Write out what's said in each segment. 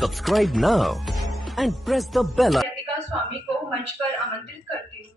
Subscribe now and press the bell icon. यतिका स्वामी को मंच पर आमंत्रित करती हूँ।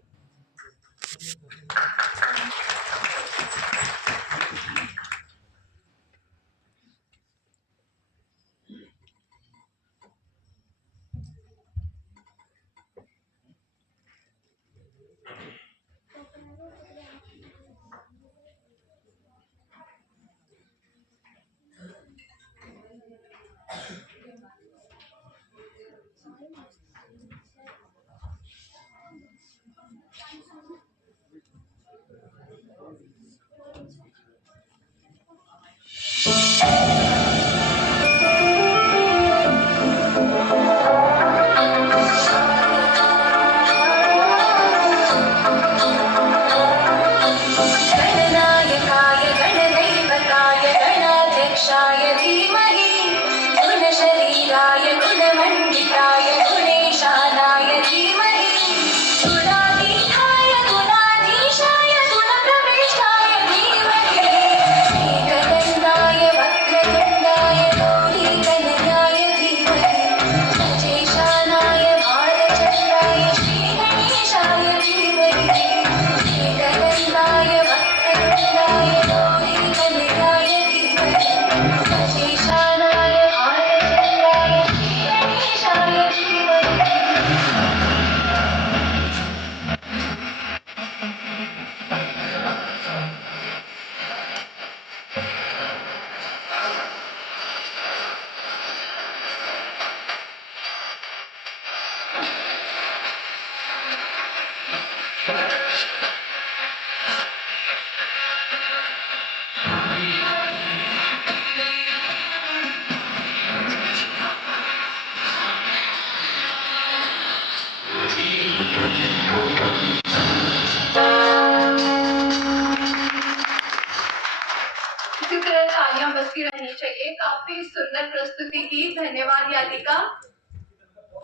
तालियां बजती रहनी चाहिए। काफी सुंदर प्रस्तुति की, धन्यवाद यातिका।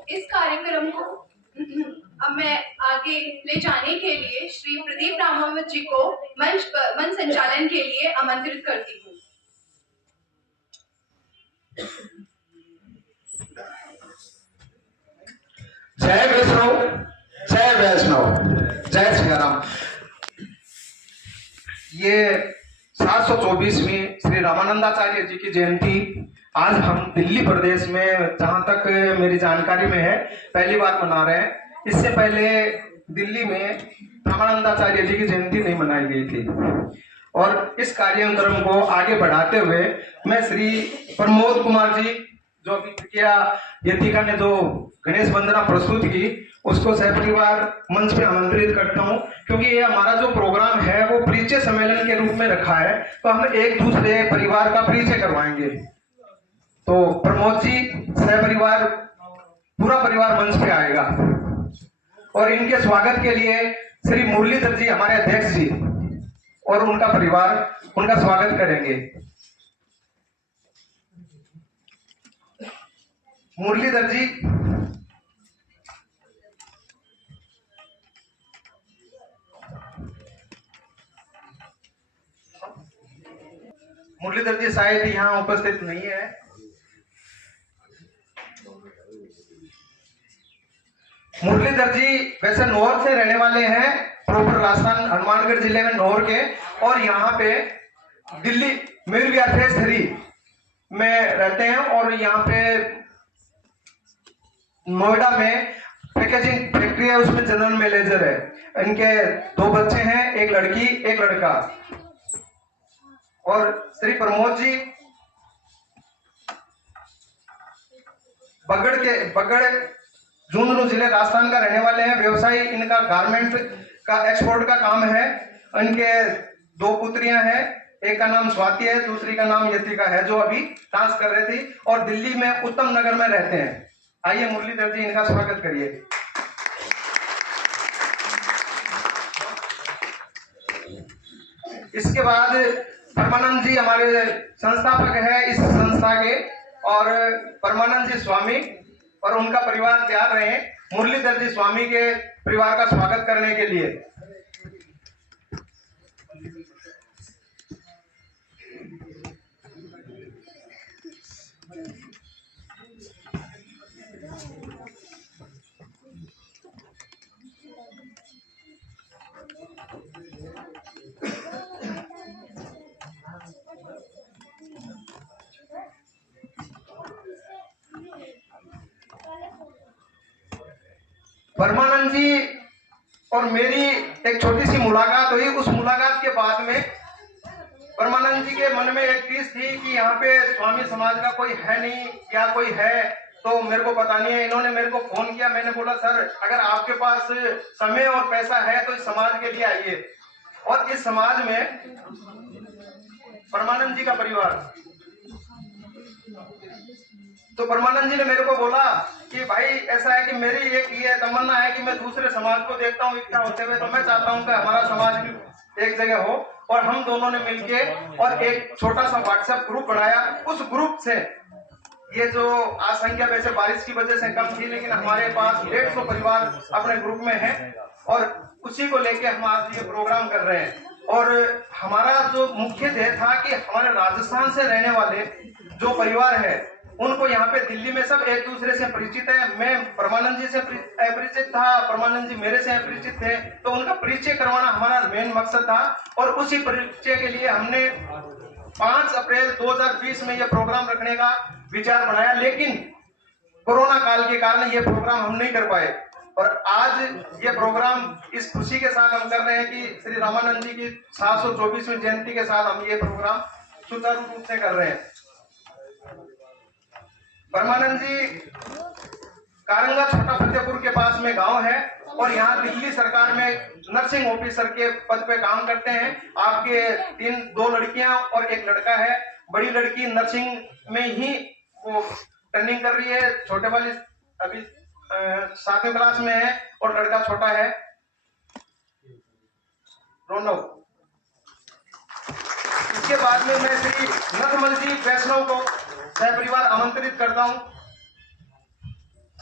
इस कार्यक्रम को अब मैं आगे ले जाने के लिए श्री प्रदीप रामावत जी को मंच संचालन के लिए आमंत्रित करती हूँ। जय वैष्णव, जय वैष्णव, जय श्री राम। ये 724वीं श्री रामानंदाचार्य जी की जयंती आज हम दिल्ली प्रदेश में, जहां तक मेरी जानकारी में है, पहली बार मना रहे हैं। इससे पहले दिल्ली में रामानंदाचार्य जी की जयंती नहीं मनाई गई थी। और इस कार्यक्रम को आगे बढ़ाते हुए मैं श्री प्रमोद कुमार जी, जो अभी यतिका ने जो गणेश वंदना प्रस्तुत की, उसको सहपरिवार मंच पे आमंत्रित करता हूं, क्योंकि ये हमारा जो प्रोग्राम है वो परिचय सम्मेलन के रूप में रखा है, तो हम एक दूसरे परिवार का परिचय करवाएंगे। तो प्रमोद जी, सहपरिवार, पूरा परिवार मंच पे आएगा और इनके स्वागत के लिए श्री मुरलीधर जी, हमारे अध्यक्ष जी, और उनका परिवार उनका स्वागत करेंगे। मुरलीधर जी, मुरलीधर जी शायद यहाँ उपस्थित नहीं है। मुरलीधर जी वैसे नौर से रहने वाले हैं, प्रॉपर राजस्थान हनुमानगढ़ जिले में नौर के, और यहाँ पे दिल्ली मिल गया फेज 3 में रहते हैं, और यहाँ पे नोएडा में पैकेजिंग फैक्ट्री है, उसमें जनरल मैनेजर है। इनके 2 बच्चे हैं, एक लड़की एक लड़का। और श्री प्रमोद जी बगड़ झुंझुनू जिले राजस्थान का रहने वाले हैं। व्यवसायी इनका गारमेंट का एक्सपोर्ट का काम है। इनके 2 पुत्रियां हैं, एक का नाम स्वाति है, दूसरी का नाम यतिका है, जो अभी डांस कर रही थी, और दिल्ली में उत्तम नगर में रहते हैं। आइए मुरलीधर जी, इनका स्वागत करिए। इसके बाद परमानंद जी हमारे संस्थापक है इस संस्था के, और परमानंद जी स्वामी और उनका परिवार तैयार रहे मुरलीधर जी स्वामी के परिवार का स्वागत करने के लिए। परमानंद जी और मेरी एक छोटी सी मुलाकात हुई। उस मुलाकात के बाद में परमानंद जी के मन में एक चीज थी कि यहाँ पे स्वामी समाज का कोई है नहीं, या कोई है तो मेरे को पता नहीं है। इन्होंने मेरे को फोन किया, मैंने बोला सर अगर आपके पास समय और पैसा है तो इस समाज के लिए आइए। और इस समाज में परमानंद जी का परिवार, तो परमानंद जी ने मेरे को बोला कि भाई ऐसा है कि मेरी एक ये तमन्ना है कि मैं दूसरे समाज को देखता हूँ इकट्ठा होते हुए, तो मैं चाहता हूँ कि हमारा समाज भी एक जगह हो। और हम दोनों ने मिलके और एक छोटा सा व्हाट्सएप ग्रुप बनाया। उस ग्रुप से ये जो आज संख्या वैसे बारिश की वजह से कम थी, लेकिन हमारे पास 150 परिवार अपने ग्रुप में है और उसी को लेके हम आज ये प्रोग्राम कर रहे हैं। और हमारा जो मुख्य ध्येय था कि हमारे राजस्थान से रहने वाले जो परिवार है उनको यहाँ पे दिल्ली में सब एक दूसरे से परिचित है। मैं परमानंद जी से अपरिचित था, परमानंद जी मेरे से अपरिचित थे, तो उनका परिचय करवाना हमारा मेन मकसद था। और उसी परिचय के लिए हमने 5 अप्रैल 2020 में यह प्रोग्राम रखने का विचार बनाया, लेकिन कोरोना काल के कारण ये प्रोग्राम हम नहीं कर पाए। और आज ये प्रोग्राम इस खुशी के साथ हम कर रहे हैं कि श्री रामानंद जी की 724वीं जयंती के साथ हम ये प्रोग्राम सुचारू रूप से कर रहे हैं। परमानंद जी कारंगा छोटा फतेहपुर के पास में गांव है और यहाँ दिल्ली सरकार में नर्सिंग ऑफिसर के पद पे काम करते हैं। आपके 2 लड़कियां और 1 लड़का है। बड़ी लड़की नर्सिंग में ही वो ट्रेनिंग कर रही है, छोटे वाली अभी 7वीं क्लास में है और लड़का छोटा है रोनक। इसके बाद में मैं श्री नथमल जी वैष्णव को सहपरिवार आमंत्रित करता हूं।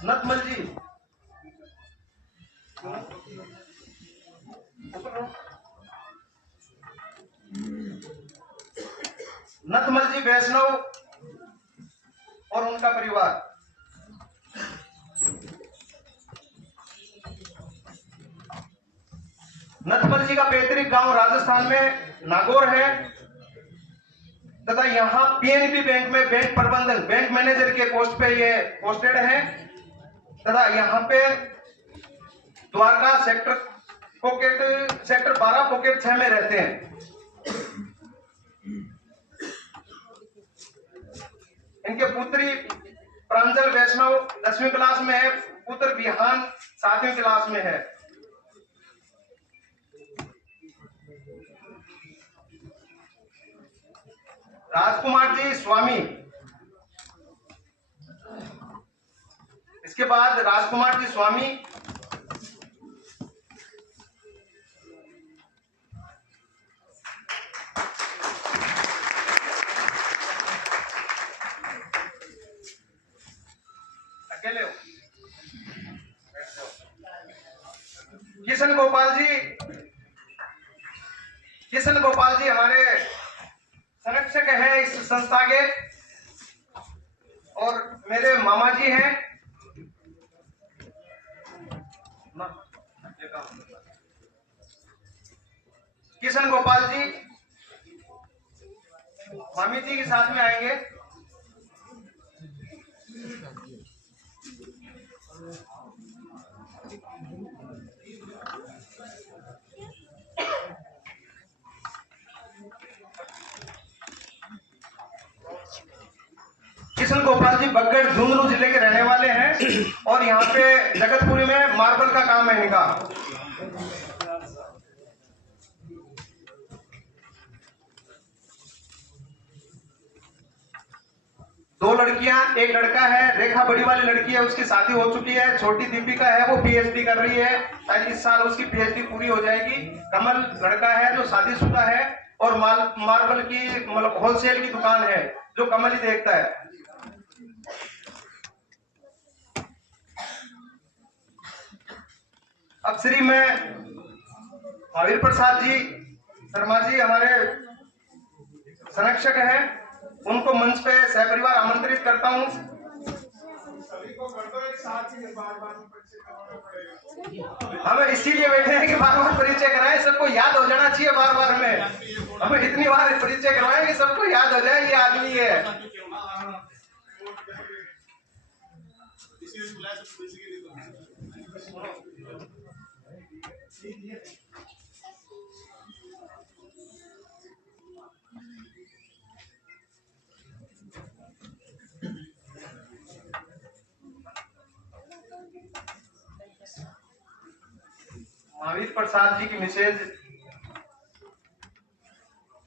नथमल जी, नथमल जी वैष्णव और उनका परिवार। नथमल जी का पैतृक गांव राजस्थान में नागौर है तथा यहाँ पीएनबी बैंक में बैंक प्रबंधन, बैंक मैनेजर के पोस्ट पे ये पोस्टेड है तथा यहाँ पे द्वारका सेक्टर 12 पॉकेट 6 में रहते हैं। इनके पुत्री प्रांजल वैष्णव 10वीं क्लास में है, पुत्र विहान 7वीं क्लास में है। राजकुमार जी स्वामी, इसके बाद राजकुमार जी स्वामी, अकेले हो। किशन गोपाल जी हमारे संरक्षक है इस संस्था के और मेरे मामा जी हैं। किशन गोपाल जी मामी जी के साथ में आएंगे। किशन गोपाल जी बगड़ झुंझुनू जिले के रहने वाले हैं और यहाँ पे जगतपुरी में मार्बल का काम है इनका। दो लड़कियां, एक लड़का है। रेखा बड़ी वाली लड़की है, उसकी शादी हो चुकी है। छोटी दीपिका है, वो पीएचडी कर रही है, शायद इस साल उसकी पीएचडी पूरी हो जाएगी। कमल लड़का है जो शादीशुदा है और मार्बल की मतलब होलसेल की दुकान है जो कमल ही देखता है। अब श्री मैं महावीर प्रसाद जी शर्मा जी हमारे संरक्षक है, उनको मंच पे सहपरिवार आमंत्रित करता हूं। हमें इसीलिए बैठे हैं कि बार बार परिचय कराएं, सबको याद हो जाना चाहिए। बार बार में हमें इतनी बार परिचय करवाएं कि सबको याद हो जाए ये आदमी है। महावीर प्रसाद जी की मिसेज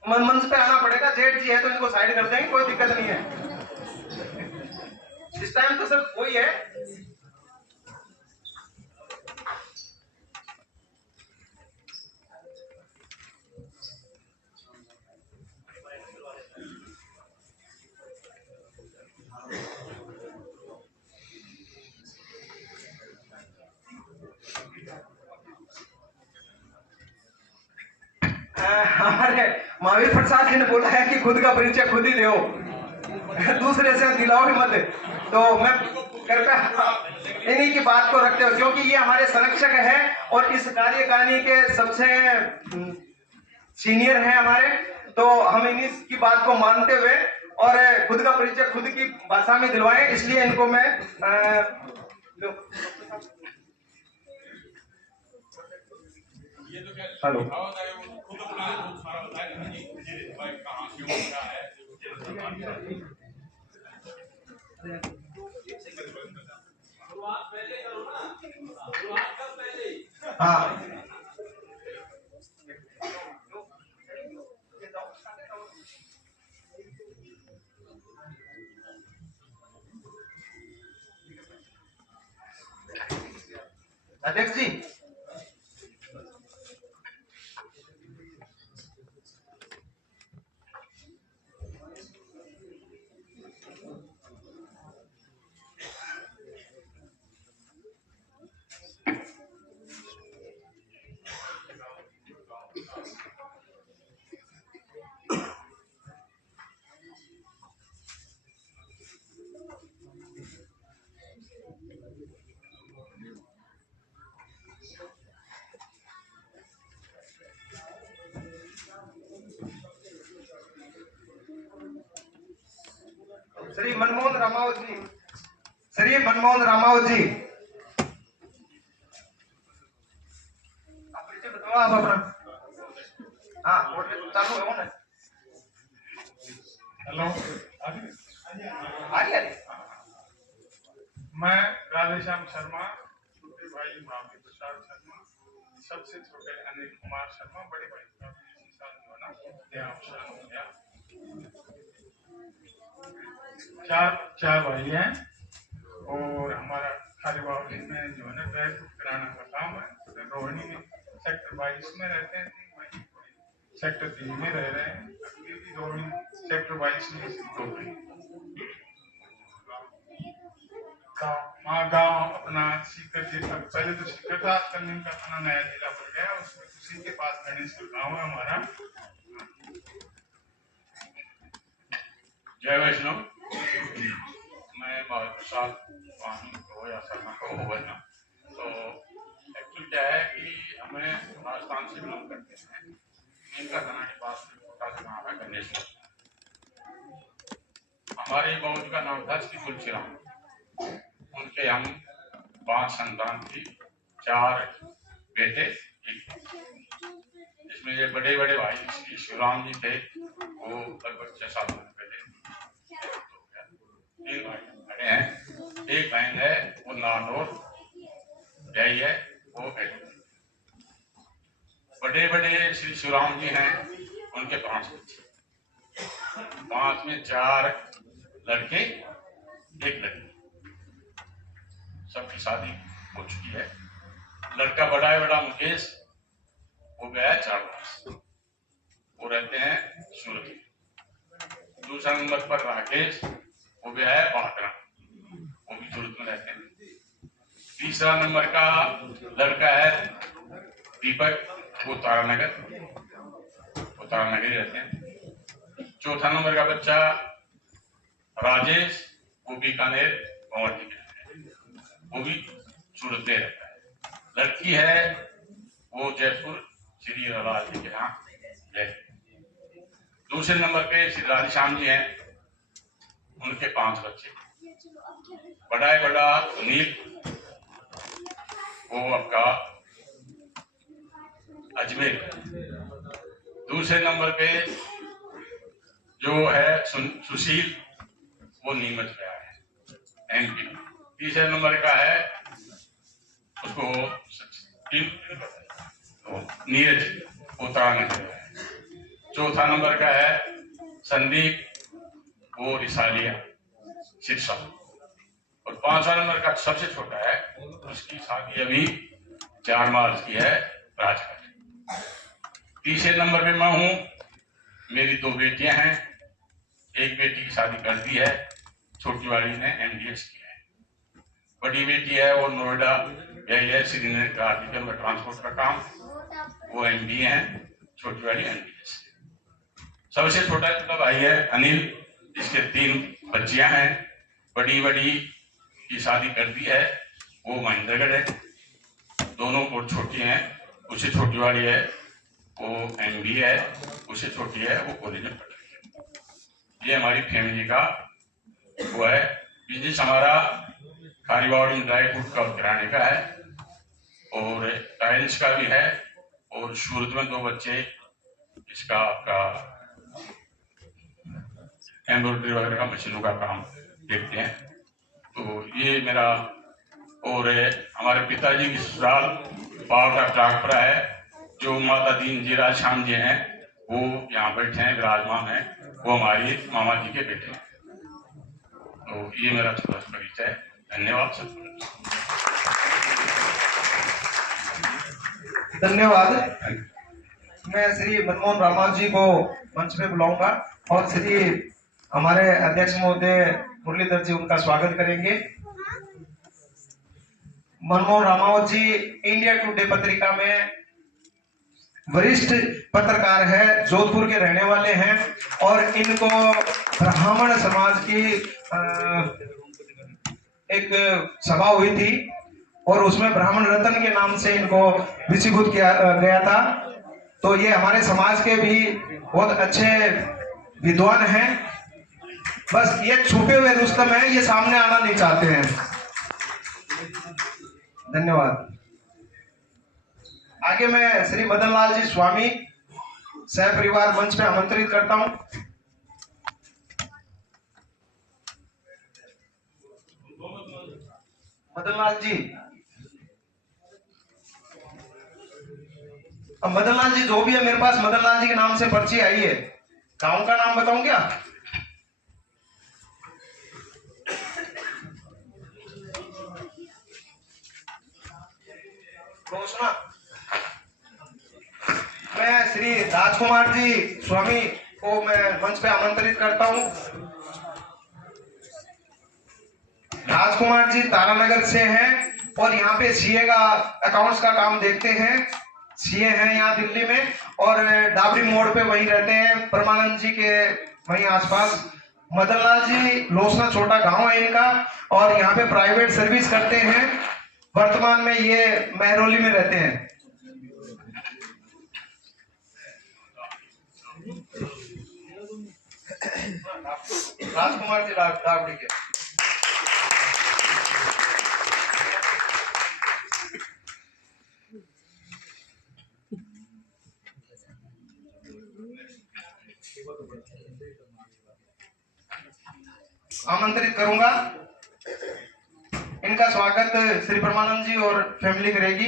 मंच पे आना पड़ेगा। जेठ जी है तो इनको साइड कर देंगे, कोई दिक्कत नहीं है। इस टाइम तो सिर्फ वही है। हमारे महावीर प्रसाद जी ने बोला है कि खुद का परिचय खुद ही दो, दूसरे से दिलाओ ही मत। तो मैं कृपया इन्हीं की बात को रखते हो, क्योंकि ये हमारे संरक्षक है और इस कार्यकारिणी के सबसे सीनियर हैं हमारे। तो हम इन्हीं की बात को मानते हुए और खुद का परिचय खुद की भाषा में दिलवाएं, इसलिए इनको मैं हेलो। हाँ अध्यक्ष जी, श्री मनमोहन रामावत जी, श्री मनमोहन रामावत जी, आप परिचय बताओ आप अपना। हाँ चालू है ना। हेलो, आ रही है। मैं राधेश्याम शर्मा, छोटे भाई महावीर प्रसाद शर्मा, सबसे छोटे अनिल कुमार शर्मा, बड़े भाई का इसी साल जो है ना देहांत हो गया। चार भाई हैं और हमारा खाली बावली में जो है ना ड्राई फ्रूट किराना का काम है। रोहिणी में सेक्टर 22 में रहते हैं, सेक्टर 3 में रह रहे हैं। अभी भी रोहिणी सेक्टर 22 में रोहिणी गाँव अपना सीकर जिला, पहले तो सीकर था, आजकल इनका अपना नया जिला बन गया। उसमें उसी के पास गणेशपुर गाँव है हमारा। जय वैष्णव। मैं महावीर प्रसाद को या शर्मा को हो ना, तो एक्चुअली क्या है कि हमें राजस्थान से बिलोंग करते हैं। इनका थाना के पास छोटा सा गाँव है गणेशपुर। हमारे बहू का नाम था श्री तुलसीराम। उनके हम 5 संतान थी, 4 बेटे, इसमें ये बड़े बड़े भाई श्री शिवराम जी थे, वो लगभग 6-7 पहले। 3 भाई बड़े हैं, एक बहन है वो नानौर यही है, वो बेटे। बड़े बड़े श्री शिवराम जी हैं, उनके 5 बच्चे, 5 में 4 लड़के 1 लड़की। सबकी शादी हो चुकी है। लड़का बड़ा है, बड़ा मुकेश, वो गया है 4 वर्ष, वो रहते हैं सूरत। दूसरा नंबर पर राकेश, वो गया है बांकरा, वो भी सूरत में रहते हैं। तीसरा नंबर का लड़का है दीपक, वो तारानगर ही रहते हैं। चौथा नंबर का बच्चा राजेश, वो बीकानेर भंवटी में, वो भी सूरत में रहता है। लड़की है वो जयपुर श्री राज जी के यहाँ है। दूसरे नंबर पे श्री राधेश्याम जी हैं, उनके 5 बच्चे। बड़ा सुनील, वो आपका अजमेर। दूसरे नंबर पे जो है सुशील, वो नीमच में आया है, MP। तीसरे नंबर का है उसको नीरज, उत्तराखंड में है। चौथा नंबर का है संदीप, वो रिसालिया शिक्षा। और पांचवा नंबर का सबसे छोटा है, उसकी शादी अभी 4 मार्च की है, राजघाट। तीसरे नंबर पे मैं हूँ, मेरी 2 बेटियां हैं। एक बेटी की शादी कर दी है, छोटी वाली ने MDS किया है। बड़ी बेटी है वो नोएडा गई है, श्रीनगर का आर्टिकल में ट्रांसपोर्ट का काम, वो MBA है। छोटी वाली MDS। सबसे छोटा भाई है अनिल, जिसके 3 बच्चियां हैं। बड़ी की शादी कर दी है, वो महेंद्रगढ़ है। दोनों को छोटी हैं, उससे छोटी वाली है वो MBA है, उससे छोटी है वो कॉलेज में पढ़ रही है। ये हमारी फैमिली का वो है। बिजनेस हमारा खारीबाड़ में ड्राई फ्रूट का और किराने का है, और टाइल्स का भी है, और सूरत में 2 बच्चे इसका आपका एम्ब्रॉयडरी वगैरह का मशीनों का काम देखते हैं। तो ये मेरा, और हमारे पिताजी की ससुराल पाव का टाकपरा है, जो माता दीन जी राज श्याम जी हैं, वो यहाँ बैठे हैं, विराजमान हैं, वो हमारी मामा जी के बेटे हैं। तो ये मेरा छोटा सा परिचय है। धन्यवाद सर। धन्यवाद। मैं श्री मनमोहन रामा जी को मंच पे बुलाऊंगा और श्री हमारे अध्यक्ष महोदय मुरलीधर जी उनका स्वागत करेंगे। मनमोहन रामावत जी इंडिया टुडे पत्रिका में वरिष्ठ पत्रकार है, जोधपुर के रहने वाले हैं, और इनको ब्राह्मण समाज की एक सभा हुई थी और उसमें ब्राह्मण रत्न के नाम से इनको विषीभूत किया गया था। तो ये हमारे समाज के भी बहुत अच्छे विद्वान हैं, बस ये छुपे हुए रुस्तम हैं, ये सामने आना नहीं चाहते हैं। धन्यवाद। आगे मैं श्री मदन लाल जी स्वामी सह परिवार मंच पे आमंत्रित करता हूं। मदन लाल जी, अब मदन लाल जी जो भी है, मेरे पास मदन लाल जी के नाम से पर्ची आई है। गांव का नाम बताऊं क्या? रोशना। मैं श्री राजकुमार जी स्वामी को मैं मंच पे आमंत्रित करता हूं। राजकुमार जी तारानगर से हैं और यहाँ पे सीए का अकाउंट्स का काम देखते हैं। सीए हैं यहाँ दिल्ली में, और डाबरी मोड़ पे वहीं रहते हैं, परमानंद जी के वहीं आसपास। मदन लाल जी लोसना छोटा गांव है इनका, और यहाँ पे प्राइवेट सर्विस करते हैं। वर्तमान में ये महरौली में रहते हैं। राजकुमार जी डाबरी के। आमंत्रित करूंगा। इनका स्वागत श्री परमानंद जी और फैमिली करेगी।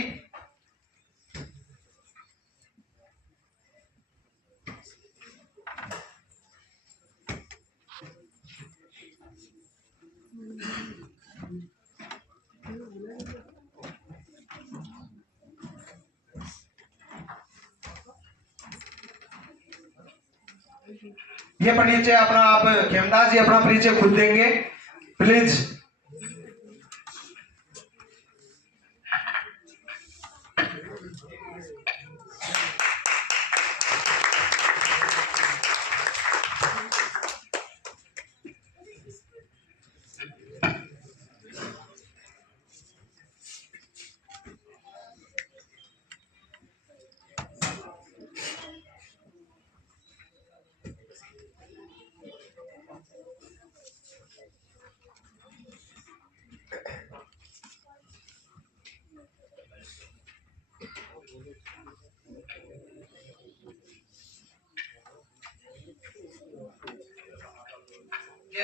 ये परिचय अपना आप खेमदास जी अपना परिचय खुद देंगे, प्लीज।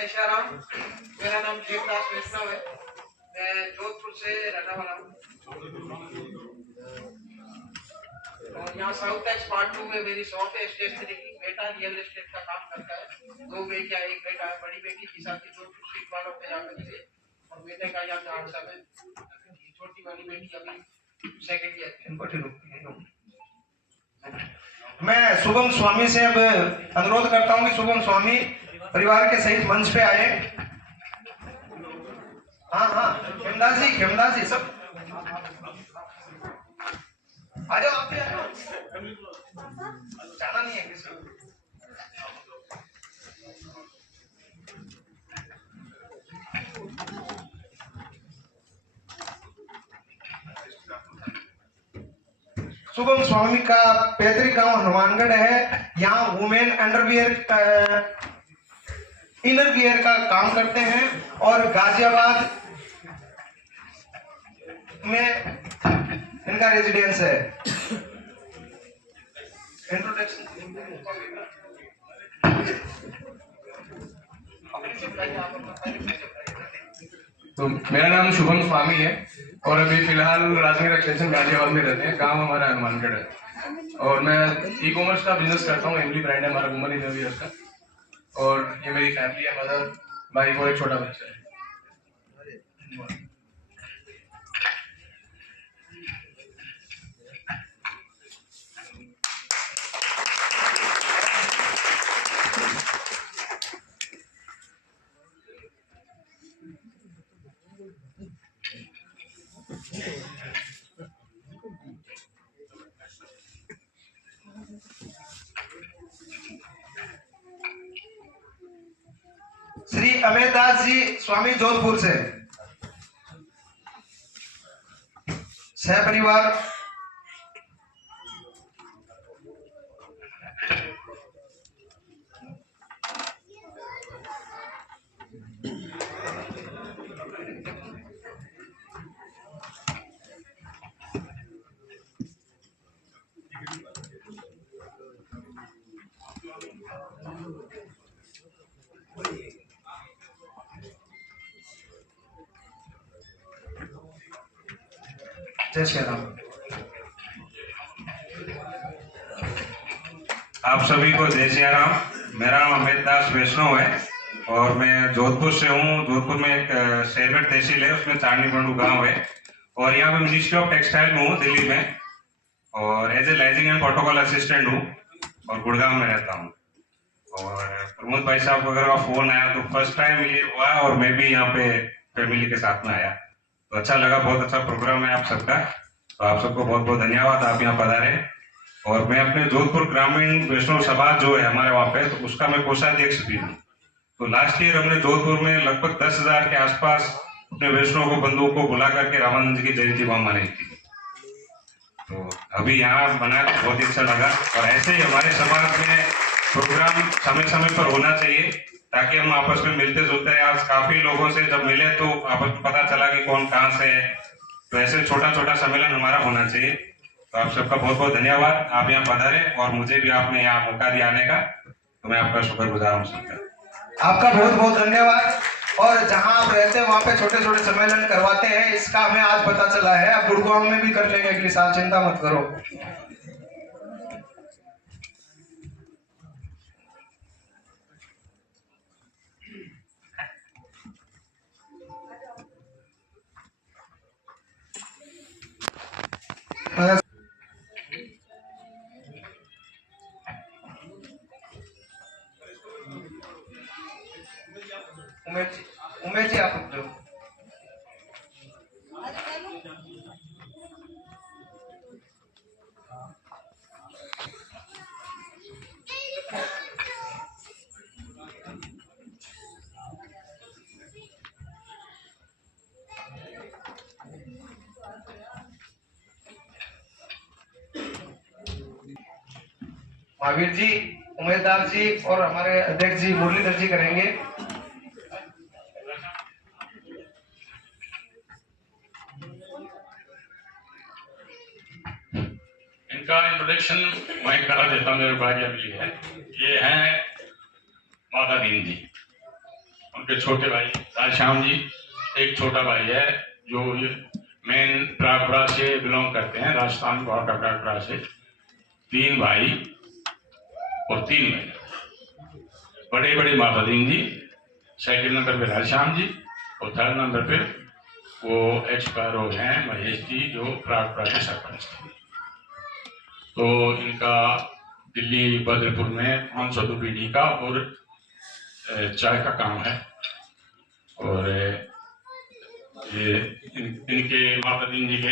जय श्री राम। मेरा नाम देवदास वैष्णव है। मैं जोधपुर से रहने वाला हूँ और यहाँ साउथ एक्स पार्ट 2 में मेरी शॉप है स्टेशनरी की। बेटा रियल एस्टेट का काम करता है। 2 बेटियां, एक बेटा है। बड़ी बेटी की शादी जोधपुर स्ट्रीट वालों पे जाकर की और बेटे का यहाँ झांसा में। छोटी वाली बेटी अभी सेकंड ईयर में। मैं शुभम स्वामी से अब अनुरोध करता हूँ कि शुभम स्वामी परिवार के सहित मंच पे आए। हाँ खेमदास जी सब आ जाओ। आप भी आ जाओ, जाना नहीं है किसी को। शुभम स्वामी का पैतृक गांव हनुमानगढ़ है। यहाँ वुमेन अंडरवियर इनर वियर का काम करते हैं और गाजियाबाद में इनका रेजिडेंस है। इंट्रोडक्शन तो मेरा नाम शुभम स्वामी है और अभी फिलहाल राजनगर एक्सटेंशन गाजियाबाद में रहते हैं। गांव हमारा हनुमानगढ़ है और मैं ई कॉमर्स का बिजनेस करता हूँ। एमली ब्रांड है हमारा, वुमन इनरवियर का। और ये मेरी फैमिली है, मदर, वाइफ और एक छोटा बच्चा है। श्री अमित दास जी स्वामी जोधपुर से सह परिवार। जय श्री राम। आप सभी को जय श्री राम। मेरा नाम अमित दास वैष्णव है और मैं जोधपुर से हूँ। जोधपुर में एक शेरगढ़ तहसील है, उसमें चांदनी बंडू गांव है और यहाँ पे मिनिस्ट्री ऑफ टेक्सटाइल में हूँ दिल्ली में और as a liaising and protocol assistant हूँ और गुड़गांव में रहता हूँ। और प्रमोद भाई साहब वगैरह का फोन आया तो फर्स्ट टाइम ये हुआ और मैं भी यहाँ पे फैमिली के साथ में आया तो अच्छा लगा। बहुत अच्छा प्रोग्राम है आप सबका, तो आप सबको बहुत बहुत धन्यवाद, आप यहाँ पधारे। और मैं अपने जोधपुर ग्रामीण वैष्णव सभा जो है हमारे वहाँ पे, तो उसका मैं कोषाध्यक्ष भी हूँ। तो लास्ट ईयर हमने जोधपुर में लगभग 10,000 के आसपास अपने वैष्णव को बंधुओं को बुला करके रामानंद जी की जयंती वहां मनाई थी। तो अभी यहाँ बना बहुत ही अच्छा लगा और ऐसे ही हमारे समाज में प्रोग्राम समय समय पर होना चाहिए ताकि हम आपस में मिलते जुलते हैं। आज काफी लोगों से जब मिले तो आपस में पता चला कि कौन कहाँ से है, तो ऐसे छोटा छोटा सम्मेलन हमारा होना चाहिए। तो आप सबका बहुत बहुत धन्यवाद, आप यहाँ पधारे और मुझे भी आपने यहाँ मौका दिया आने का, तो मैं आपका शुक्रगुजार हूँ सबका। आपका बहुत बहुत धन्यवाद। और जहाँ आप रहते हैं वहाँ पे छोटे छोटे सम्मेलन करवाते हैं, इसका हमें आज पता चला है। अब गुड़गांव में भी कर लेंगे अगले साल, चिंता मत करो। उमेश जी आप रुक जाओ। महावीर जी, उमेददार जी और हमारे अध्यक्ष जी मुरलीधर जी करेंगे। इनका इंट्रोडक्शन मैं करा देता हूँ, मेरे भाई अभी है। ये हैं माता दीन जी, उनके छोटे भाई राजश्याम जी, एक छोटा भाई है जो मेन प्रागपुरा से बिलोंग करते हैं, राजस्थान बॉर्डर प्रागपुरा से। 3 भाई और 3 बहन। बड़े बड़े माता दीन जी, सेकंड नंबर पे राजश्याम जी और थर्ड नंबर पे वो एक्सपायर हो गए हैं महेश जी, जो प्रागपुरा के सरपंच थे। तो इनका दिल्ली बद्रपुर में 500 बीडी का और चाय का काम है। और ये इनके माता दीन जी के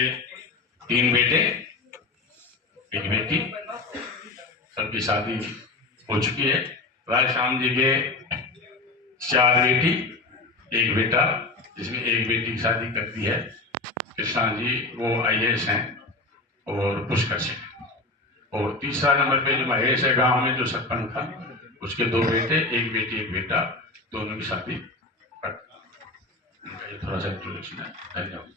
3 बेटे, 1 बेटी, सबकी शादी हो चुकी है। राजश्याम जी के 4 बेटी, 1 बेटा, जिसमें 1 बेटी की शादी कर दी है। कृष्णा जी वो IAS हैं और पुष्कर सिंह। और तीसरा नंबर पे जो महेश है गांव में जो सरपंच था, उसके 2 बेटे, 1 बेटी 1 बेटा, दोनों की शादी कर दी। इनका ये थोड़ा सा इंट्रोडक्शन है। धन्यवाद।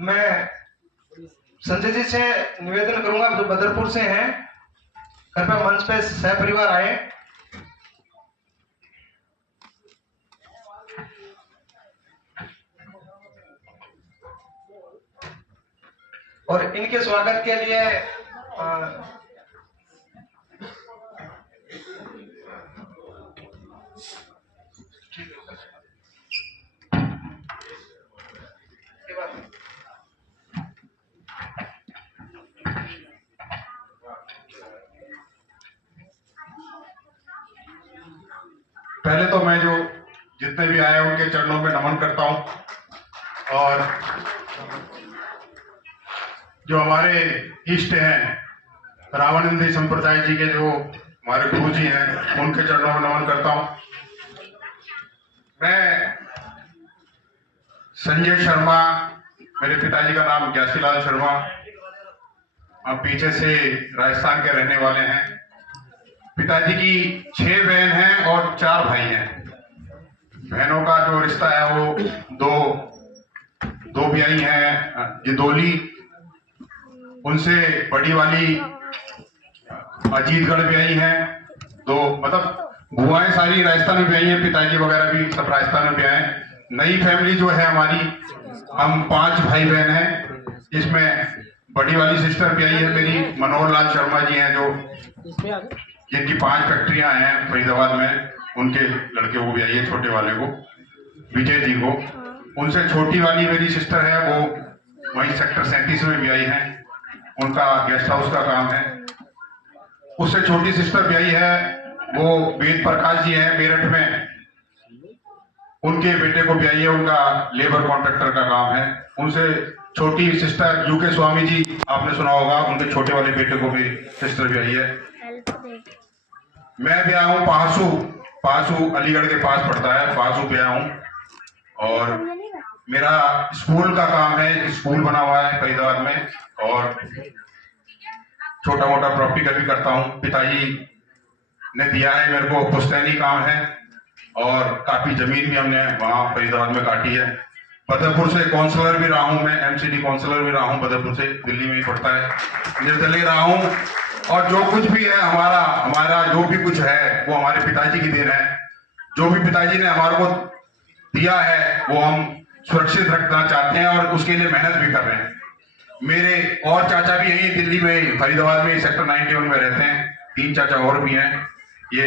मैं संजय जी से निवेदन करूंगा, जो बदरपुर से हैं, कृपया मंच पे सह परिवार आए। और इनके स्वागत के लिए पहले तो मैं जो जितने भी आए उनके चरणों में नमन करता हूं। और जो हमारे इष्ट हैं रामानंदी संप्रदाय जी के जो हमारे गुरु जी हैं, उनके चरणों में नमन करता हूं। मैं संजय शर्मा, मेरे पिताजी का नाम ज्ञासीलाल शर्मा, हम पीछे से राजस्थान के रहने वाले हैं। पिताजी की 6 बहन हैं और 4 भाई हैं। बहनों का जो रिश्ता है वो दो ब्याही हैं, जिदोली, उनसे बड़ी वाली अजीतगढ़ ब्याही हैं। 2 मतलब बुआएं सारी राजस्थान में ब्याही हैं, पिताजी वगैरह भी सब राजस्थान में ब्याहे हैं। नई फैमिली जो है हमारी, हम 5 भाई बहन हैं। इसमें बड़ी वाली सिस्टर ब्याही है मेरी, मनोहर लाल शर्मा जी हैं, जो जिनकी 5 फैक्ट्रियां हैं फरीदाबाद में, उनके लड़के को ब्याही है, छोटे वाले को, विजय जी को। उनसे छोटी वाली मेरी सिस्टर है, वो वही सेक्टर 37 में ब्याही है, उनका गेस्ट हाउस का काम है। उससे छोटी सिस्टर ब्याही है, वो वेद प्रकाश जी हैं मेरठ में, उनके बेटे को ब्याही है, उनका लेबर कॉन्ट्रैक्टर का काम है। उनसे छोटी सिस्टर यूके स्वामी जी, आपने सुना होगा, उनके छोटे वाले बेटे को भी सिस्टर ब्याही है। मैं ब्याह हूँ पासू अलीगढ़ के पास पड़ता है, पासू ब्याह हूँ। और मेरा स्कूल का काम है, स्कूल बना हुआ है फरीदाबाद में, और छोटा मोटा प्रॉपर्टी का भी करता हूँ। पिताजी ने दिया है मेरे को, पुश्तैनी काम है, और काफी जमीन भी हमने वहाँ फरीदाबाद में काटी है। बदरपुर से काउंसलर भी रहा हूँ मैं, MCD काउंसलर भी रहा हूँ बदरपुर से, दिल्ली में ही पड़ता है, निर्दलीय रहा हूँ। और जो कुछ भी है हमारा जो भी कुछ है वो हमारे पिताजी की देन है। जो भी पिताजी ने हमारे को दिया है वो हम सुरक्षित रखना चाहते हैं और उसके लिए मेहनत भी कर रहे हैं। मेरे और चाचा भी यहीं दिल्ली में फरीदाबाद में सेक्टर 91 में रहते हैं, 3 चाचा और भी हैं। ये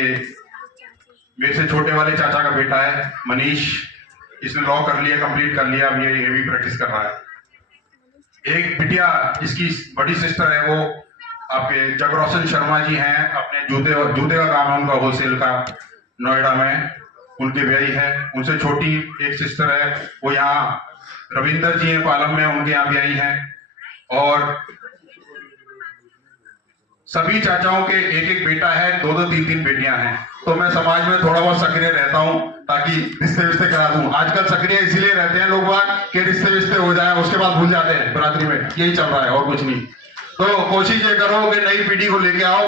मेरे से छोटे वाले चाचा का बेटा है मनीष, इसने लॉ कर लिया, कंप्लीट कर लिया, अब ये भी प्रैक्टिस कर रहा है। एक बिटिया इसकी बड़ी सिस्टर है, वो आपके जगरोशन शर्मा जी हैं, अपने जूते का काम है उनका, होलसेल का, नोएडा में। उनके ब्याही है। उनसे छोटी एक सिस्टर है, वो यहाँ रविंदर जी हैं पालम में, उनके यहाँ ब्याही हैं। और सभी चाचाओं के एक एक बेटा है, दो दो तीन तीन बेटियां हैं। तो मैं समाज में थोड़ा बहुत सक्रिय रहता हूं ताकि रिश्ते विश्ते करा दूं। आजकल सक्रिय इसलिए रहते हैं लोग बाग कि रिश्ते विश्ते हो जाए, उसके बाद भूल जाते हैं बरादरी में, यही चल रहा है और कुछ नहीं। तो कोशिश ये करो कि नई पीढ़ी को लेके आओ,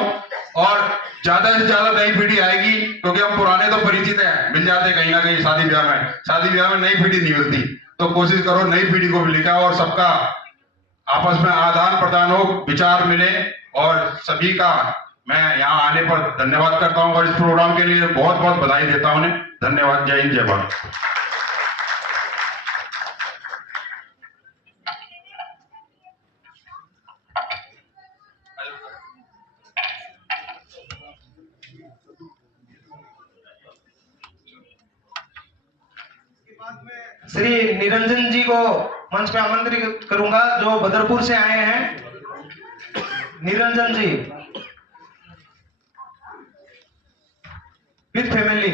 और ज्यादा से ज्यादा नई पीढ़ी आएगी, क्योंकि हम पुराने तो परिचित हैं, मिल जाते कहीं ना कहीं शादी ब्याह में। शादी ब्याह में नई पीढ़ी नहीं मिलती, तो कोशिश करो नई पीढ़ी को भी लेके आओ और सबका आपस में आदान प्रदान हो, विचार मिले। और सभी का मैं यहाँ आने पर धन्यवाद करता हूँ और इस प्रोग्राम के लिए बहुत बहुत बधाई देता हूँ उन्हें। धन्यवाद। जय हिंद, जय भारत। श्री निरंजन जी को मंच पे आमंत्रित करूंगा, जो बदरपुर से आए हैं। निरंजन जी विद फैमिली।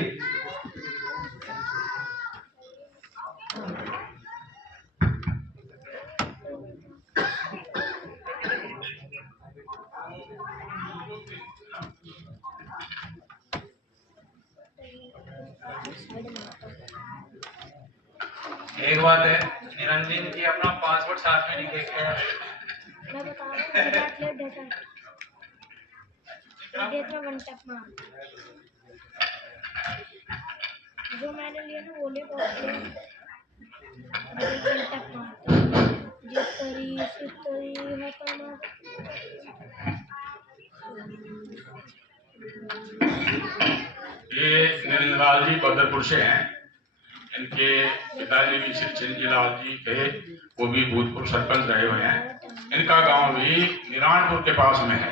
एक बात है, निरंजन जी अपना पासपोर्ट साथ में नहीं लेके आए। मैं बता रहा हूँ जो मैंने लिया ना वो ले ये नरेंद्र लाल जी बदरपुर से हैं। इनके पिताजी भी श्री चंद्र लाल जी थे, वो भी भूतपूर्व सरपंच रहे हुए हैं। इनका गांव भी निरानपुर के पास में है,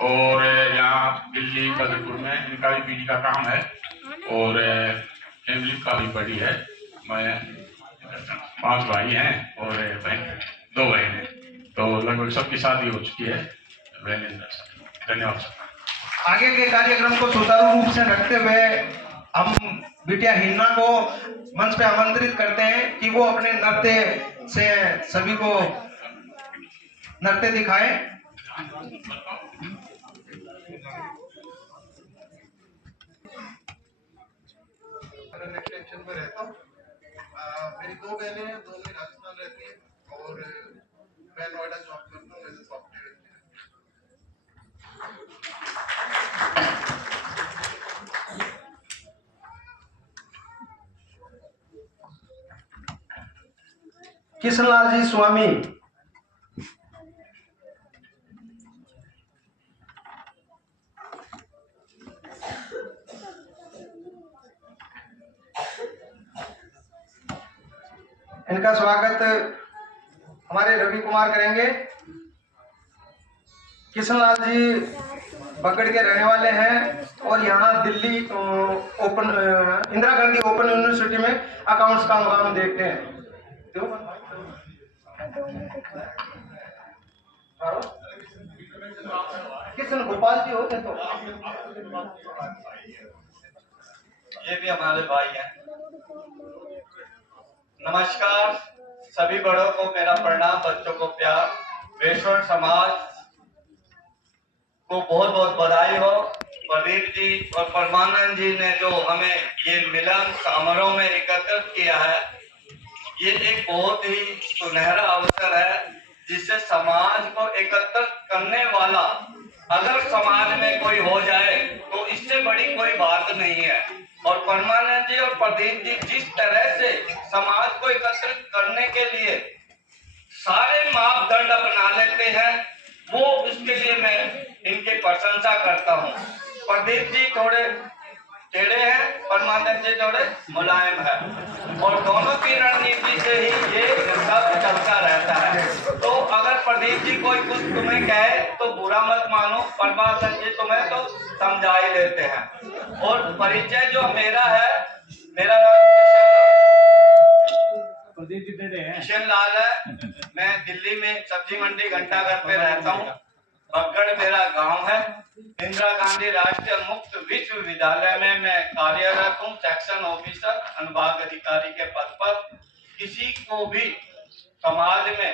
और यहाँ दिल्ली बदरपुर में इनका भी बिजली का काम है, और फैमिली काफी बड़ी है। मैं 5 भाई हैं और बहन 2 बहन हैं, तो लगभग सबकी शादी हो चुकी है। धन्यवाद। आगे के कार्यक्रम को सुचारू रूप से रखते हुए हम बिटिया हिन्ना को मंच पे आमंत्रित करते हैं कि वो अपने नृत्य से सभी को नृत्य दिखाएं। एक्सटेंशन में रहता हूँ। मेरी 2 बहनें हैं, दोनों राजस्थान रहती हैं, और मैं नोएडा जॉब करता हूँ as a software engineer. Kishanlal ji Swami. इनका स्वागत हमारे रवि कुमार करेंगे। किशनलाल जी बगड़ के रहने वाले हैं और यहाँ Delhi open Indira Gandhi open university में अकाउंट्स का काम देखते हैं। किशन गोपाल जी होते तो ये भी हमारे भाई हैं। नमस्कार, सभी बड़ों को मेरा प्रणाम, बच्चों को प्यार। वैष्णव समाज को बहुत बहुत बधाई हो। प्रदीप जी और परमानंद जी ने जो हमें ये मिलन समारोह में एकत्रित किया है, ये एक बहुत ही सुनहरा अवसर है, जिससे समाज को एकत्रित करने वाला अगर समाज में कोई हो जाए तो इससे बड़ी कोई बात नहीं है। और परमानंद जी और प्रदीप जी जिस तरह से समाज को एकत्रित करने के लिए सारे मापदंड अपना लेते हैं, वो उसके लिए मैं इनकी प्रशंसा करता हूँ। प्रदीप जी थोड़े टेढ़े हैं, परमानंद जी थोड़े मुलायम है, और दोनों की रणनीति से ही ये सब चलता रहता है। तो अगर प्रदीप जी कोई कुछ तुम्हें कहे तो बुरा मत मानो, परमानंद जी तुम्हें तो समझा ही देते हैं। और परिचय जो मेरा है, मेरा नाम किशन लाल है। मैं दिल्ली में सब्जी मंडी घंटाघर पे रहता हूँ। बगड़ मेरा गांव है। इंदिरा गांधी राष्ट्रीय मुक्त विश्वविद्यालय में मैं कार्यरत हूँ, सेक्शन ऑफिसर अनुभाग अधिकारी के पद पर। किसी को भी समाज में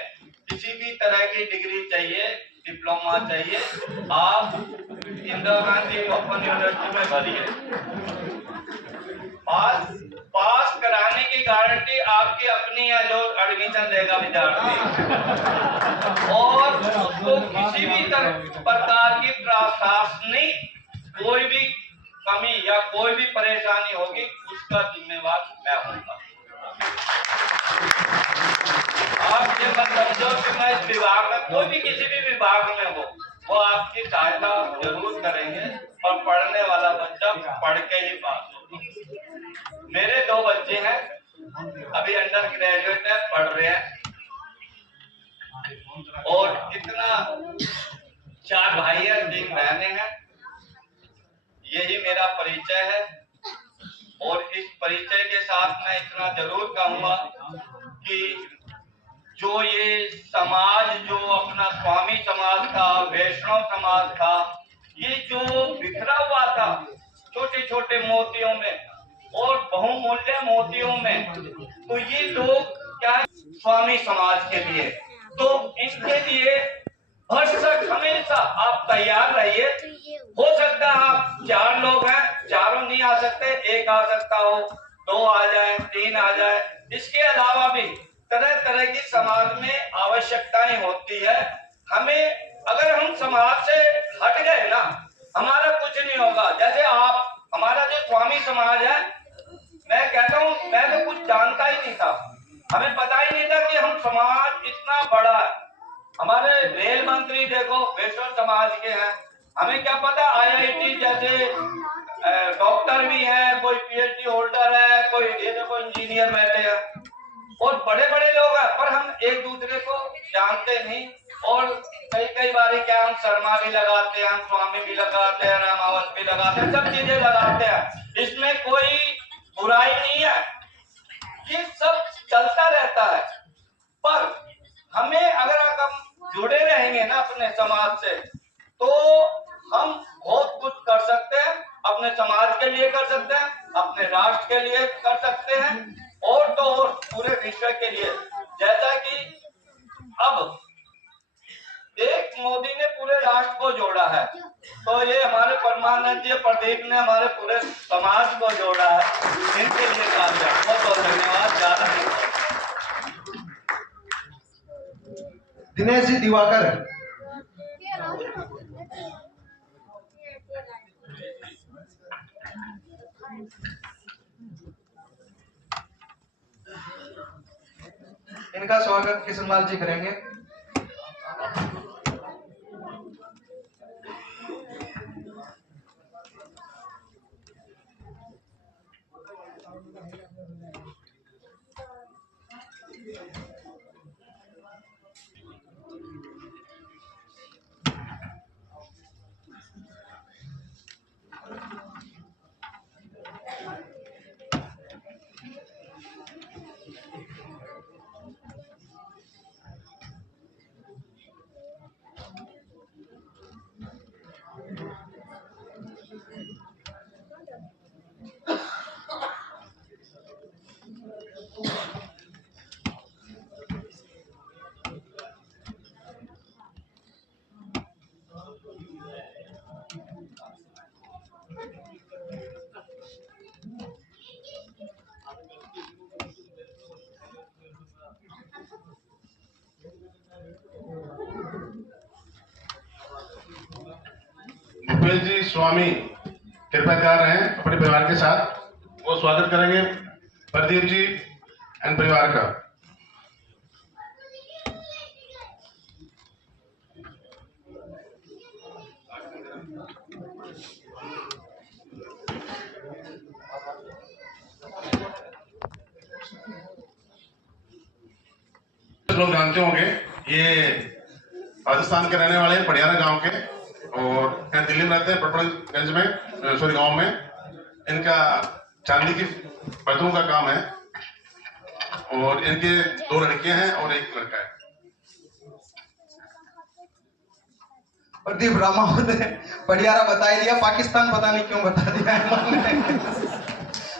किसी भी तरह की डिग्री चाहिए, डिप्लोमा चाहिए, आप इंदिरा गांधी ओपन यूनिवर्सिटी में भरिए। पास कराने की गारंटी आपकी अपनी है जो एडमिशन लेगा विद्यार्थी, और उसको किसी भी प्रकार की प्रशासनिक कोई भी कमी या कोई भी परेशानी होगी उसका जिम्मेवार मैं होऊंगा। आप ये मत समझो कि मैं इस विभाग में, कोई भी किसी भी विभाग में हो, वो आपकी सहायता जरूर करेंगे और पढ़ने वाला बच्चा पढ़ के ही पास होगा। मेरे 2 बच्चे हैं, अभी अंडर ग्रेजुएट है, पढ़ रहे हैं, और कितना 4 भाई हैं, 3 बहनें हैं। यही मेरा परिचय है, और इस परिचय के साथ मैं इतना जरूर कहूंगा कि जो ये समाज, जो अपना स्वामी समाज था, वैष्णव समाज था, ये जो बिखरा हुआ था छोटे छोटे मोतियों में और बहुमूल्य मोतियों में, तो ये लोग क्या है, स्वामी समाज के लिए, तो इसके लिए भरसक हमेशा आप तैयार रहिए। हो सकता है आप 4 लोग हैं, चारों नहीं आ सकते, 1 आ सकता हो, 2 आ जाए, 3 आ जाए। इसके अलावा भी तरह तरह की समाज में आवश्यकताएं होती है। हमें, अगर हम समाज से हट गए ना, हमारा कुछ नहीं होगा। जैसे आप, हमारा जो स्वामी समाज है, मैं कहता हूँ, मैं तो कुछ जानता ही नहीं था, हमें पता ही नहीं था कि हम समाज इतना बड़ा है। हमारे रेल मंत्री देखो वैष्णव समाज के हैं, हमें क्या पता IIT जैसे डॉक्टर भी है, कोई PhD होल्डर है, कोई ये देखो इंजीनियर बैठे हैं, और बड़े बड़े लोग हैं, पर हम एक दूसरे को जानते नहीं। और कई बार क्या, हम शर्मा भी लगाते हैं, हम स्वामी भी लगाते हैं, रामावत भी लगाते हैं, सब चीजें लगाते हैं, इसमें कोई बुराई नहीं है, ये सब चलता रहता है। पर हमें, अगर हम जुड़े रहेंगे ना अपने समाज से, तो हम बहुत कुछ कर सकते हैं, अपने समाज के लिए कर सकते हैं, अपने राष्ट्र के लिए कर सकते हैं, और तो और पूरे विश्व के लिए। जैसा कि अब एक मोदी ने पूरे राष्ट्र को जोड़ा है, तो ये हमारे परमानंद जी प्रदीप ने हमारे पूरे समाज को जोड़ा है। इनके लिए बहुत बहुत धन्यवाद। ज्यादा दिनेश जी दिवाकर। इनका स्वागत किशनलाल जी करेंगे। भूपेश जी स्वामी कृपया तैयार रहें अपने परिवार के साथ, वो स्वागत करेंगे प्रदीप जी एंड परिवार का। लोग जानते होंगे ये राजस्थान के रहने वाले हैं, पटियाला गांव के, और यहाँ दिल्ली में रहते हैं, पटवागंज में, सॉरी गांव में। इनका चांदी की बर्तनों का काम है, और इनके 2 लड़कियां हैं और 1 लड़का है। प्रदीप रामावत ने बढ़िया बता ही दिया। पाकिस्तान पता नहीं क्यों बता दिया इन्होंने।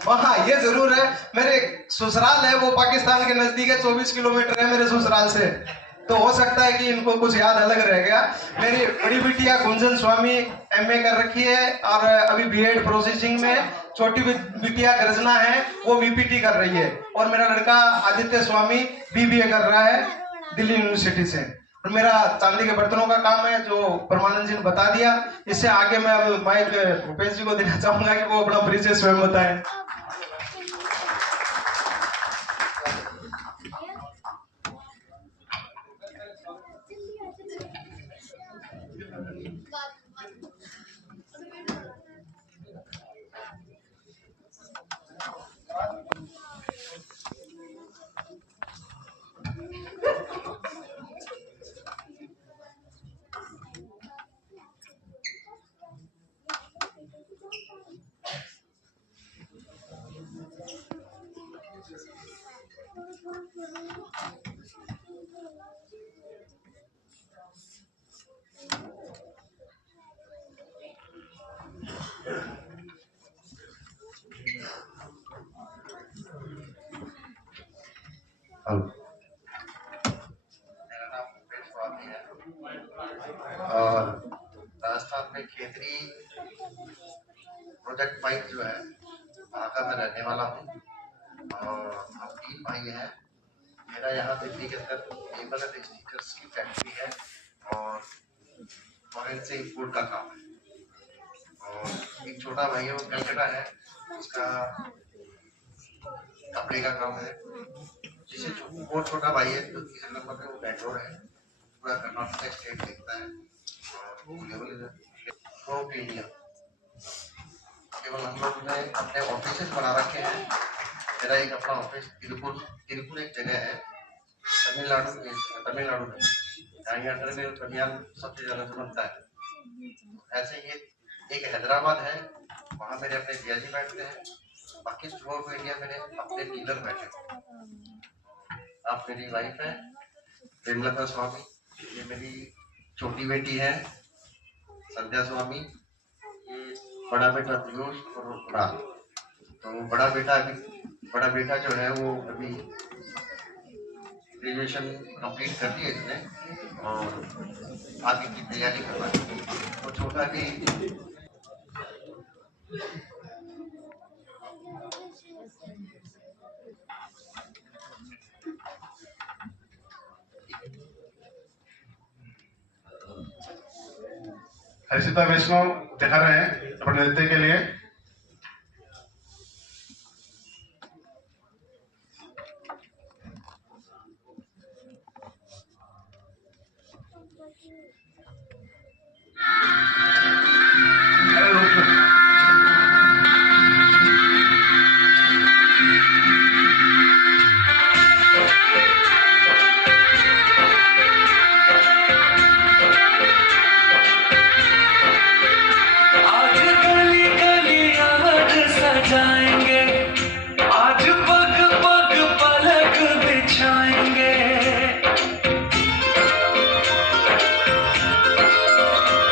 हाँ ये जरूर है, मेरे ससुराल है वो पाकिस्तान के नजदीक है, 24 किलोमीटर है मेरे ससुराल से, तो हो सकता है कि इनको कुछ याद अलग रह गया। मेरी बड़ी बिटिया गुंजन स्वामी MA कर रखी है और अभी BEd प्रोसेसिंग में। छोटी बिटिया गर्जना है, वो VPT कर रही है। और मेरा लड़का आदित्य स्वामी BBA कर रहा है दिल्ली यूनिवर्सिटी से। और मेरा चांदी के बर्तनों का काम है जो परमानंद जी ने बता दिया। इससे आगे मैं अब माइक भूपेश जी को देना चाहूंगा कि वो अपना परिचय स्वयं बताएं। मेरा नाम भूपेश स्वामी है और राजस्थान में खेतरी प्रोजेक्ट 5 जो है वहाँ का मैं रहने वाला हूँ। और हम 3 भाई हैं। मेरा यहाँ दिल्ली के अंदर टेबल एंड स्टिकर्स की फैक्ट्री है और फॉरेंसिक फूड का काम है। और एक छोटा भाई है वो कलकत्ता है, उसका कपड़े का काम है। जिसे बहुत छोटा भाई है जो 3 नंबर पे वो बैंगलोर है, पूरा कर्नाटक स्टेट देखता है। और इंडिया केवल हम लोग ने अपने ऑफिस बना रखे हैं। मेरा एक अपना ऑफिस तिरुपुर एक जगह है तमिलनाडु में, यहाँ में बनियान सबसे ज्यादा जो बनता है। ऐसे ये एक हैदराबाद है, वहाँ मेरे अपने जिया जी बैठते हैं। बाकी थ्रू इंडिया मेरे अपने डीलर बैठे। आप मेरी वाइफ है प्रेमलता स्वामी, ये मेरी छोटी बेटी है संध्या स्वामी, ये बड़ा बेटा पीयूष और राम। तो बड़ा बेटा जो है वो अभी ग्रेजुएशन कंप्लीट कर दी है इसने और आगे की तैयारी कर रहा है। तो छोटा भी हर्षिता वैष्णव दिखा रहे हैं अपने नृत्य के लिए।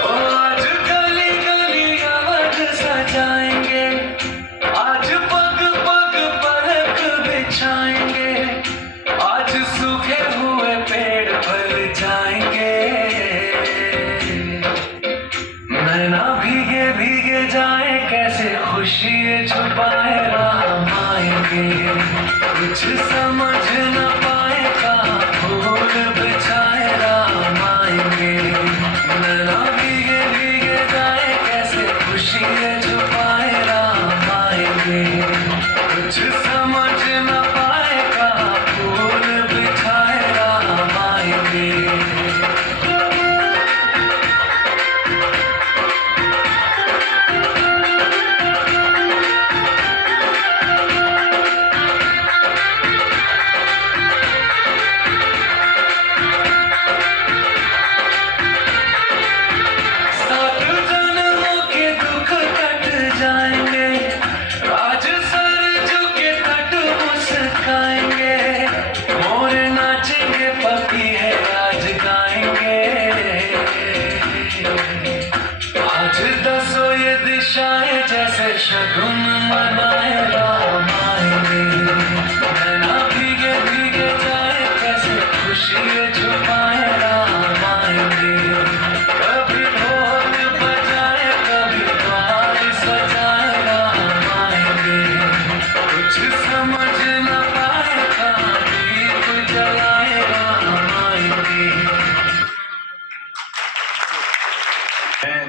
Oh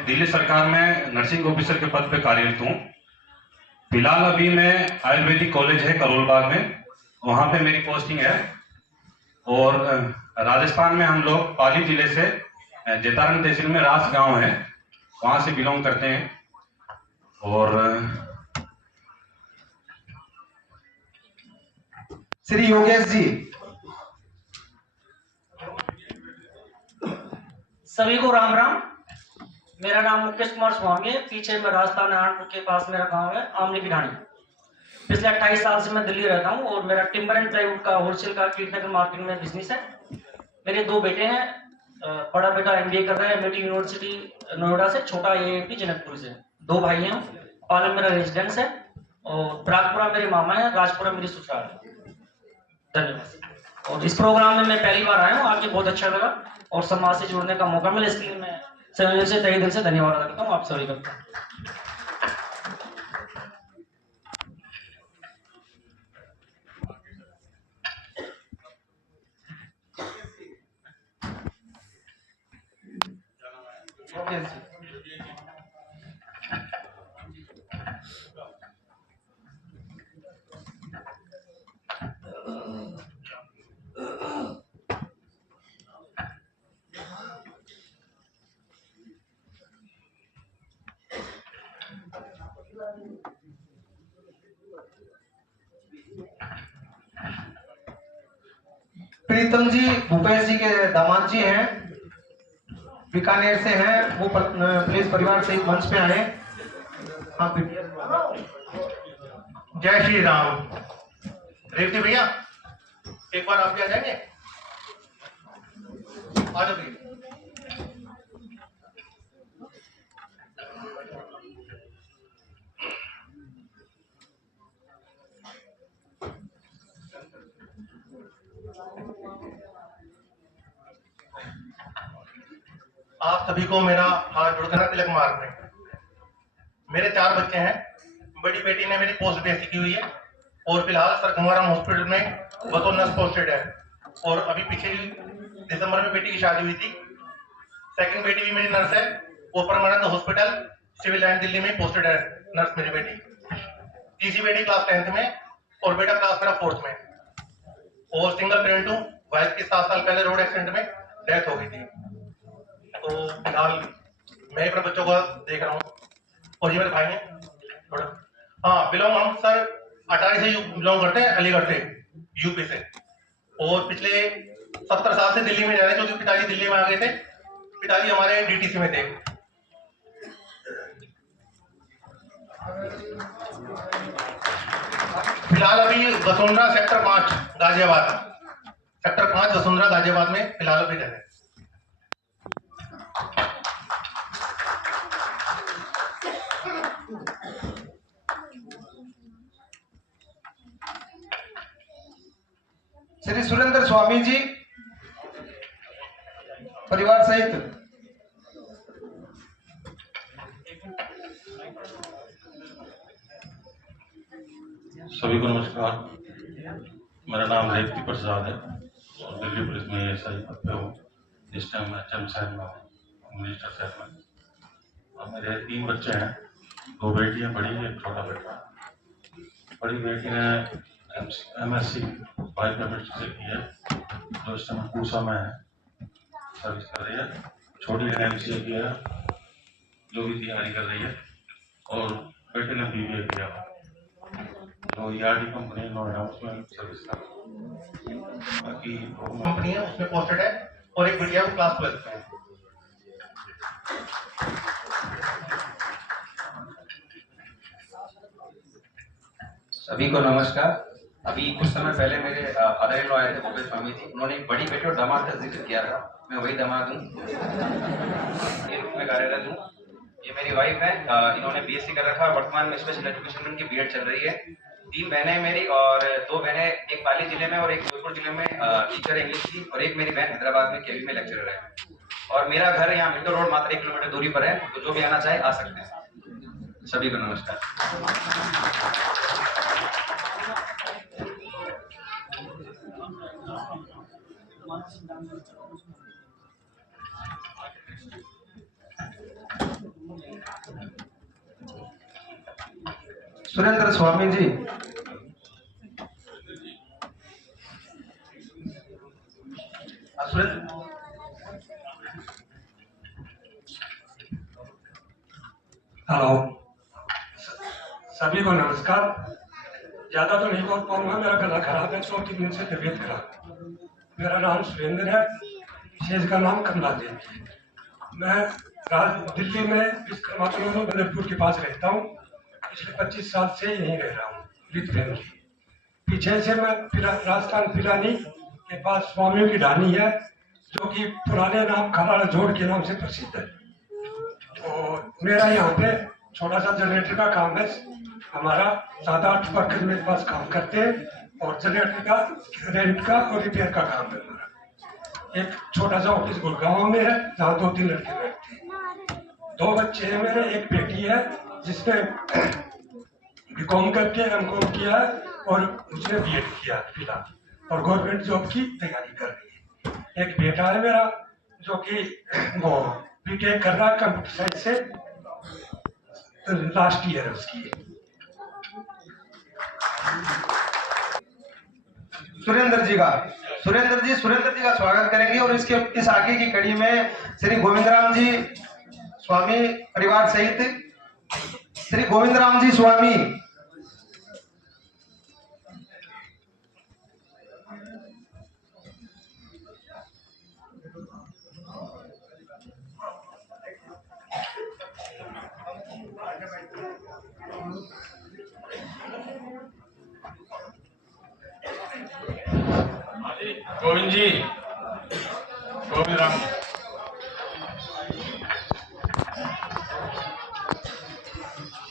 दिल्ली सरकार में नर्सिंग ऑफिसर के पद पे कार्यरत हूँ। फिलहाल अभी मैं आयुर्वेदिक कॉलेज है करोल बाग में, वहाँ पे मेरी पोस्टिंग है। और राजस्थान में हम लोग पाली जिले से जेतारंग तहसील में रास गांव है, वहाँ से बिलोंग करते हैं। और श्री योगेश जी। सभी को राम राम। मेरा नाम मुकेश कुमार स्वामी है। पीछे में राजस्थान नारायणपुर के पास मेरा गांव है आमली की ढाणी। पिछले 28 साल से मैं दिल्ली रहता हूं और मेरा टिम्बर एंड प्लाईवुड का होलसेल का कीटनगर मार्केट में बिजनेस है। मेरे 2 बेटे हैं। बड़ा बेटा MBA कर रहा है एमआईटी यूनिवर्सिटी नोएडा से, छोटा AIMT जनकपुर से। 2 भाई हैं। पालम मेरा रेजिडेंस है और प्रागपुरा मेरे मामा है, राजपुरा मेरी ससुराल है। धन्यवाद। और इस प्रोग्राम में मैं पहली बार आया हूँ, आके बहुत अच्छा लगा और समाज से जुड़ने का मौका मिला, इसलिए मैं सभी से तहे दिल से धन्यवाद अदा करता हूँ आप सभी का। प्रीतम जी भूपेश जी के दामाद जी हैं, बीकानेर से हैं, वो प्लीज परिवार से मंच पे आए। हाँ जय श्री राम। रेवती भैया एक बार आप भी आ जाएंगे, आ जाओ भैया। आप सभी को मेरा हाथ जोड़कर तिलक मार्ग में। मेरे 4 बच्चे हैं। बड़ी बेटी ने मेरी पोस्ट BSc की हुई है और फिलहाल सर गंगाराम हॉस्पिटल में बतौर नर्स पोस्टेड है। और अभी पीछे ही दिसंबर में बेटी की शादी हुई थी। सेकंड बेटी भी मेरी नर्स है, वो परमानंद हॉस्पिटल सिविल लाइन दिल्ली में पोस्टेड है नर्स मेरी बेटी। तीसरी बेटी क्लास 10th में और बेटा क्लास मेरा 4th में। और सिंगल पेरेंट हूँ। वाइफ की 7 साल पहले रोड एक्सीडेंट में डेथ हो गई थी। तो फिलहाल मैं अपने बच्चों को देख रहा हूँ और ये मेरे भाई हैं थोड़ा। हाँ बिलोंग हम सर अटारी से बिलोंग करते हैं, अलीगढ़ से, यूपी से। और पिछले 70 साल से दिल्ली में रह रहे हैं, क्योंकि पिताजी दिल्ली में आ गए थे। पिताजी हमारे DTC में थे। फिलहाल अभी वसुंधरा सेक्टर 5 गाजियाबाद, सेक्टर 5 वसुंधरा गाजियाबाद में फिलहाल अभी रह रहे हैं। श्री सुरेंद्र स्वामी जी परिवार सहित। सभी को नमस्कार। मेरा नाम रेवती प्रसाद है और दिल्ली पुलिस में SI पद पे हूँ। इस टाइम मैं HM साहब में हूँ, मिनिस्टर साहब में। और मेरे 3 बच्चे हैं, 2 बेटियां, बड़ी है, एक छोटा बेटा। बड़ी बेटी ने MSc बायोकेमिस्ट्री से की है, जो इस समय पूसा में है, सर्विस कर रही है। छोटी ने MCA किया है, जो भी तैयारी कर रही है। और बेटे ने BBA किया, तो ERD कंपनी नोएडा उसमें सर्विस कर रही है। बाकी कंपनी है उसमें पोस्टेड है और एक बिटिया को क्लास 12 में है। सभी को नमस्कार। अभी कुछ समय पहले मेरे फादर इन लॉ आए थे, भूपेश स्वामी जी। उन्होंने एक बड़ी बेटी और दामाद का जिक्र किया था। मैं वही दामाद हूँ, ये रूप में कार्यरत हूँ। ये मेरी वाइफ है, इन्होंने BSc कर रखा है। वर्तमान में स्पेशल एजुकेशन में इनकी B.Ed चल रही है। 3 बहनें मेरी और 2 बहनें, एक पाली जिले में और एक जोधपुर जिले में टीचर इंग्लिश की, और एक मेरी बहन हैदराबाद में KV में लेक्चरर है। और मेरा घर यहाँ मिंटो रोड मात्र 1 किलोमीटर दूरी पर है, तो जो भी आना चाहे आ सकते हैं। सभी को नमस्कार। सुरेंद्र स्वामी जी। हेलो, सभी को नमस्कार। ज्यादा तो नहीं बोल पाऊंगा, मेरा गला खराब है, 4 दिन से तबीयत खराब। मेरा नाम सुरेंद्र है, विशेष का नाम कमला देवी। मैं दिल्ली में विश्वकर्मा कॉलोनी बदरपुर के पास रहता हूँ। पिछले 25 साल से यहीं रह रहा हूँ विद फैमिली। पीछे से मैं राजस्थान पिलानी के पास स्वामियों की ढानी है, जो कि पुराने नाम खराड़ा जोड़ के नाम से प्रसिद्ध है। तो मेरा यहाँ पे छोटा सा जनरेटर का काम है। हमारा 7-8 वर्कर मेरे पास काम करते हैं और जनरेटर का रेंट का और रिपेयर का काम है हमारा। एक छोटा सा ऑफिस गुड़गांव में है, जहाँ 2-3 लड़के बैठते हैं। 2 बच्चे हैं मेरे, एक बेटी है जिसने बीकॉम करके एमकॉम किया है और उसने बीएड किया फिलहाल और गवर्नमेंट जॉब की तैयारी कर रही है। एक बेटा है मेरा जो कि वो बीटेक कर रहा है कंप्यूटर साइंस से, लास्ट ईयर है उसकी। सुरेंद्र जी का स्वागत करेंगे और इसके इस आगे की कड़ी में श्री गोविंदराम जी स्वामी परिवार सहित श्री गोविंदराम जी स्वामी। गोविंद जी, गोविंद राम।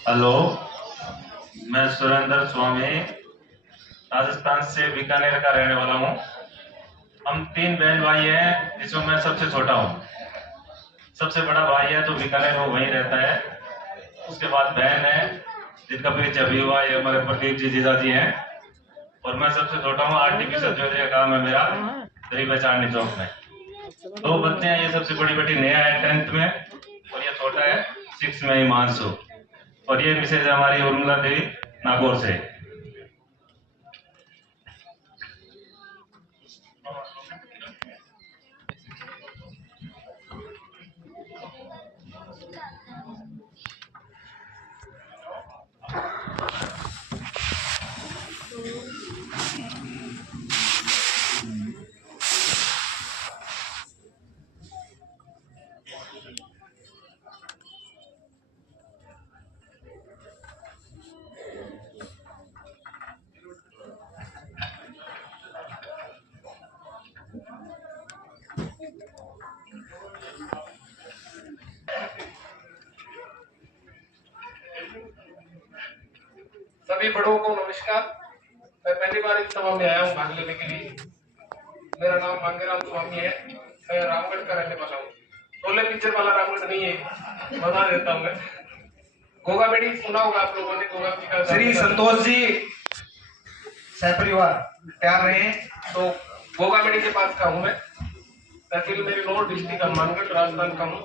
हेलो, मैं सुरेंद्र स्वामी राजस्थान से बीकानेर का रहने वाला हूँ। हम 3 बहन भाई हैं, जिसमें मैं सबसे छोटा हूँ। सबसे बड़ा भाई है जो बीकानेर में वहीं रहता है। उसके बाद बहन है जिनका परिचय अभी हुआ, ये हमारे प्रदीप जी जीजा जी हैं। और मैं सबसे छोटा हूँ। आर्टिफिशियल ज्वेलरी का काम है मेरा, गरीब चांदनी चौक में। 2 बच्चे हैं, ये सबसे बड़ी बेटी नया है 10th में और ये छोटा है 6th में हिमांशु। और ये मिसेज हमारी उर्मिला देवी नागौर से। सभी बड़ों को नमस्कार। मैं पहली बार इस सभा में आया हूँ भाग लेने के लिए। मेरा नाम मांगेराम स्वामी है, मैं रामगढ़ का रहने वाला हूँ। शोले पिक्चर वाला रामगढ़ नहीं है, बता देता हूँ मैं। गोगा मेडी सुना होगा आप लोगों ने, गोगा जी का। श्री संतोष जी सहपरिवार तैयार रहे। तो गोगा मेडी के पास का हूँ मैं। तहसील मेरी नोर डिस्ट्रिक्ट हनुमानगढ़ राजस्थान का हूँ।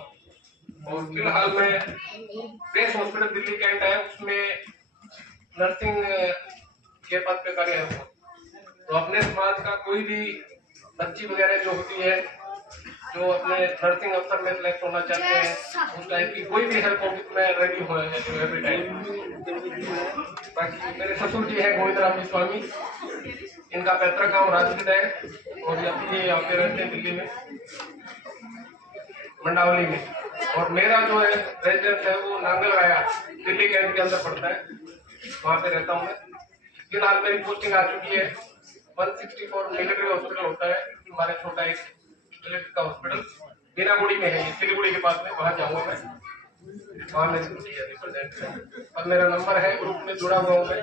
और फिलहाल मैं बेस हॉस्पिटल दिल्ली कैंट है, उसमें नर्सिंग के पद पे कार्य है। तो अपने समाज का कोई भी बच्ची वगैरह जो होती है, जो अपने नर्सिंग अफसर में सिलेक्ट होना चाहते हैं, उस टाइप की कोई भी हेल्प होगी तो मैं रेडी हुआ है एवरी टाइम। बाकी मेरे ससुर जी हैं गोविंदराम जी स्वामी, इनका पैतृक गांव राजगढ़ है और अभी यहाँ पे रहते हैं दिल्ली में मंडावली में। और मेरा जो है रेजिडेंस है वो नांगल राया दिल्ली कैंट के अंदर पड़ता है, वहाँ पे रहता हूँ मैं। फिलहाल मेरी पोस्टिंग आ चुकी है। 164 मिलिट्री हॉस्पिटल होता है हमारे, छोटा एक मिलिट्री का हॉस्पिटल बीनागुड़ी में है, सिलीगुड़ी के पास में, वहाँ जाऊंगा मैं। वहाँ मेरी ड्यूटी है रिप्रेजेंट है। और मेरा नंबर है, ग्रुप में जुड़ा हुआ हूँ मैं।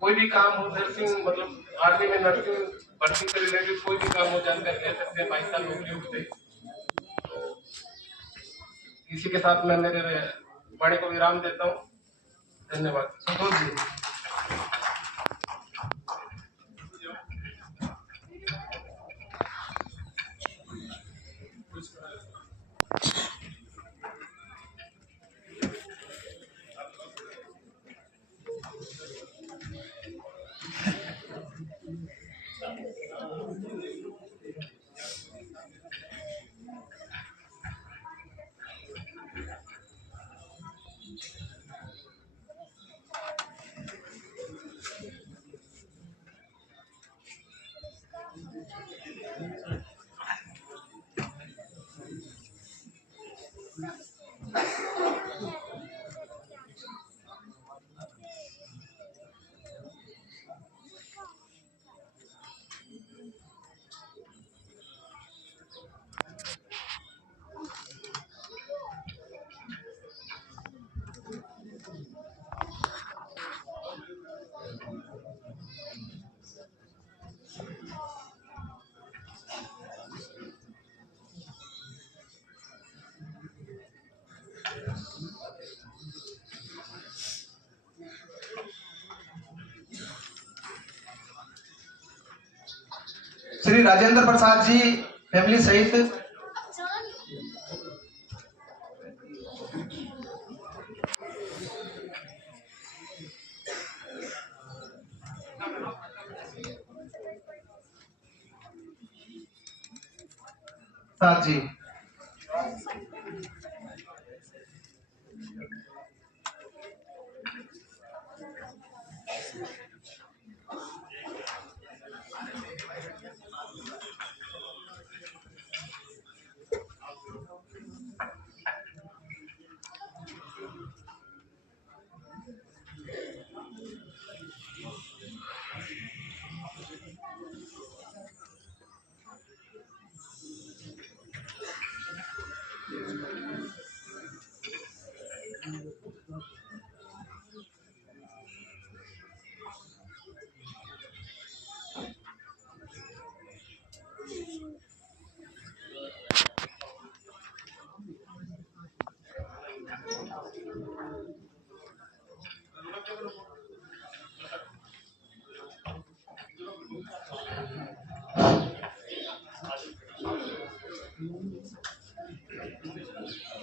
कोई भी काम हो, नर्सिंग मतलब आर्मी में नर्सिंग भर्ती से रिलेटेड कोई भी काम हो, जानकारी ले सकते हैं। 22 साल नौकरी होते। इसी के साथ मैं मेरे वाणी को विराम देता हूँ। धन्यवाद। संतोष जी। श्री राजेंद्र प्रसाद जी फैमिली सहित प्रसाद जी,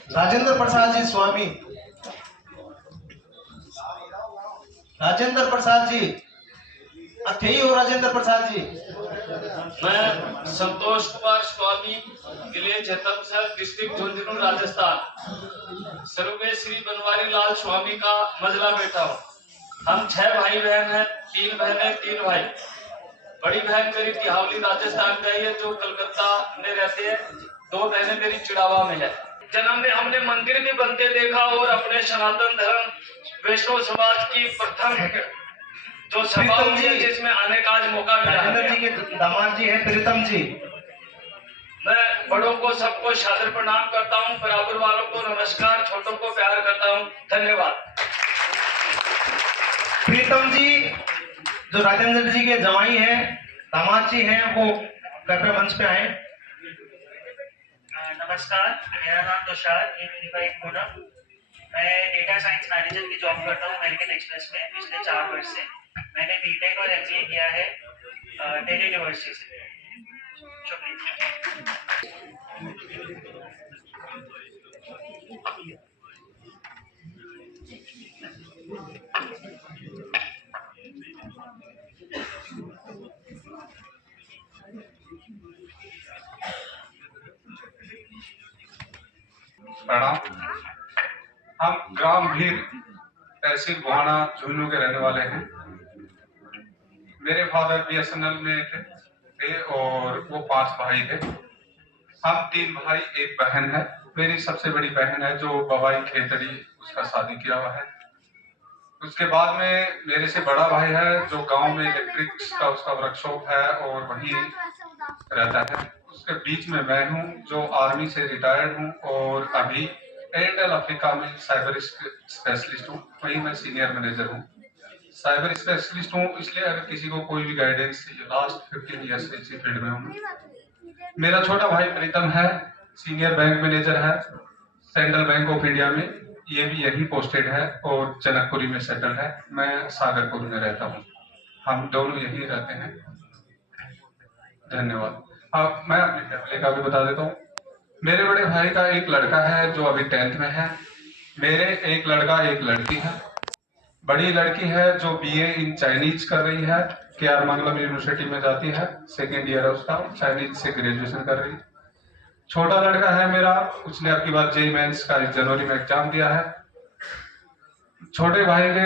राजेंद्र प्रसाद जी स्वामी, राजेंद्र प्रसाद जी अथे ही हो। राजेंद्र प्रसाद जी, मैं संतोष कुमार स्वामी, विलेज हतमसर, डिस्ट्रिक्ट झुंझुनू, राजस्थान, सर्वे श्री बनवारी लाल स्वामी का मजला बेटा हूँ। हम 6 भाई बहन हैं, 3 बहनें 3 भाई। बड़ी बहन मेरी तिहावली राजस्थान का ही है जो कलकत्ता में रहते हैं। 2 बहनें मेरी चिड़ावा में है। जन्म में हमने मंदिर भी बनते देखा और अपने सनातन धर्म वैष्णव समाज की प्रथम जो सभा हुई है जिसमें आने का आज मौका मिला। राजेंद्र जी के दामाद जी हैं प्रीतम जी। मैं बड़ों को सबको सादर प्रणाम करता हूँ, बराबर वालों को नमस्कार, छोटों को प्यार करता हूँ। धन्यवाद। प्रीतम जी जो राजेंद्र जी के जवाई हैं, दामाद जी हैं, वो कृपया मंच पे आए। नमस्कार, मेरा नाम तुषार, ये मेरी वाइफ पूनम। मैं डेटा साइंस मैनेजर की जॉब करता हूँ अमेरिकन एक्सप्रेस में पिछले 4 वर्ष से। मैंने बीटेक और एमबीए किया है दिल्ली यूनिवर्सिटी से। प्रणाम। हम ग्राम भीर, तहसील बुहाना, झुंझुनू के रहने वाले हैं। मेरे फादर बीएसएनएल में थे और वो 5 भाई थे। हम 3 भाई 1 बहन है। मेरी सबसे बड़ी बहन है जो बवाई खेतड़ी, उसका शादी किया हुआ है। उसके बाद में मेरे से बड़ा भाई है जो गांव में इलेक्ट्रिक्स का उसका वर्कशॉप है और वहीं रहता है। उसके बीच में मैं हूं जो आर्मी से रिटायर्ड हूं और अभी एयरटेल अफ्रीका में साइबर स्पेशलिस्ट हूं। वहीं मैं सीनियर मैनेजर हूं। साइबर स्पेशलिस्ट हूं इसलिए अगर किसी को कोई भी गाइडेंस चाहिए, लास्ट 15 ईयर्स से इसी फील्ड में हूं। मेरा छोटा भाई प्रीतम है, सीनियर बैंक मैनेजर है सेंट्रल बैंक ऑफ इंडिया में। ये भी यही पोस्टेड है और जनकपुरी में सेटल है। मैं सागरपुर में रहता हूँ। हम दोनों यही रहते हैं। धन्यवाद। अब मैं अपनी फैमिली का भी बता देता हूँ। मेरे बड़े भाई का एक लड़का है जो अभी 10th में है। मेरे एक लड़का एक लड़की है। बड़ी लड़की है जो बीए इन चाइनीज कर रही है, केआर मंगलम यूनिवर्सिटी में जाती है, 2nd ईयर है उसका, चाइनीज से ग्रेजुएशन कर रही है। छोटा लड़का है मेरा, उसने अब की बार जेईई मेंस का जनवरी में एग्जाम दिया है। छोटे भाई ने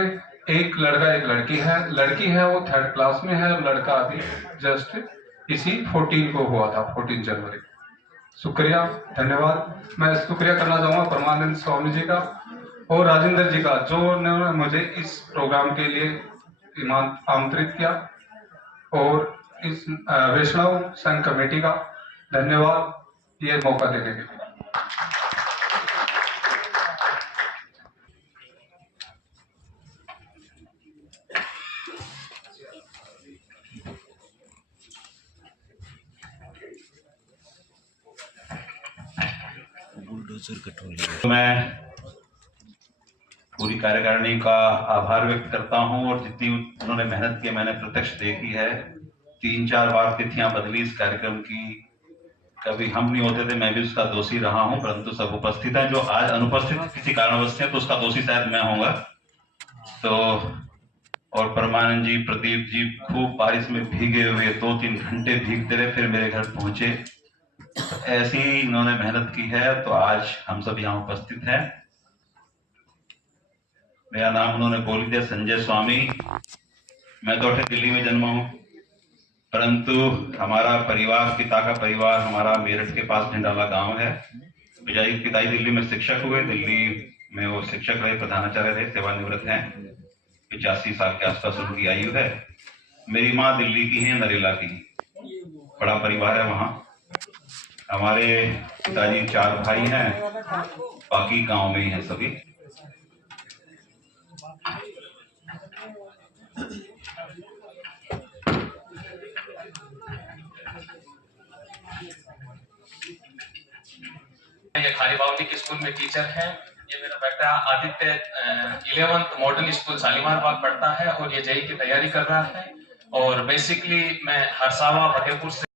एक लड़का एक लड़की है। लड़की है वो 3rd क्लास में है और लड़का अभी जस्ट इसी 14 को हुआ था, 14 जनवरी। शुक्रिया, धन्यवाद। मैं शुक्रिया करना चाहूँगा परमानंद स्वामी जी का और राजेंद्र जी का, जो उन्होंने मुझे इस प्रोग्राम के लिए आमंत्रित किया, और इस वैष्णव संघ कमेटी का धन्यवाद ये मौका देने के लिए। मैं पूरी कार्यकारिणी का आभार व्यक्त करता हूं, और जितनी उन्होंने मेहनत की मैंने प्रत्यक्ष देखी है। 3-4 बार तिथियां बदली इस कार्यक्रम की, कभी हम नहीं होते थे, मैं भी उसका दोषी रहा हूं, परंतु सब उपस्थित हैं। जो आज अनुपस्थित किसी कारणवश से, तो उसका दोषी शायद मैं होऊंगा। तो और परमानंद जी, प्रदीप जी खूब बारिश में भीगे हुए 2-3 घंटे भीगते रहे, फिर मेरे घर पहुंचे। तो ऐसी इन्होंने मेहनत की है, तो आज हम सब यहाँ उपस्थित हैं। मेरा नाम उन्होंने बोल दिया, संजय स्वामी। मैं तो दिल्ली में जन्मा हूँ, परंतु हमारा परिवार, पिता का परिवार हमारा मेरठ के पास ढंडाला गांव है। पिताजी दिल्ली में शिक्षक हुए, दिल्ली में वो शिक्षक रहे, प्रधानाचार्य रहे, सेवानिवृत्त हैं। 85 साल के आसपास उनकी आयु है। मेरी माँ दिल्ली की है, नरेला की। बड़ा परिवार है वहाँ। हमारे पिताजी 4 भाई हैं, बाकी गांव में ही हैं सभी। ये खारी बावली स्कूल में टीचर हैं। ये मेरा बेटा Aditya 11th modern school Shalimar Bagh पढ़ता है और ये जेई की तैयारी कर रहा है। और बेसिकली मैं हरसावा फतेहपुर से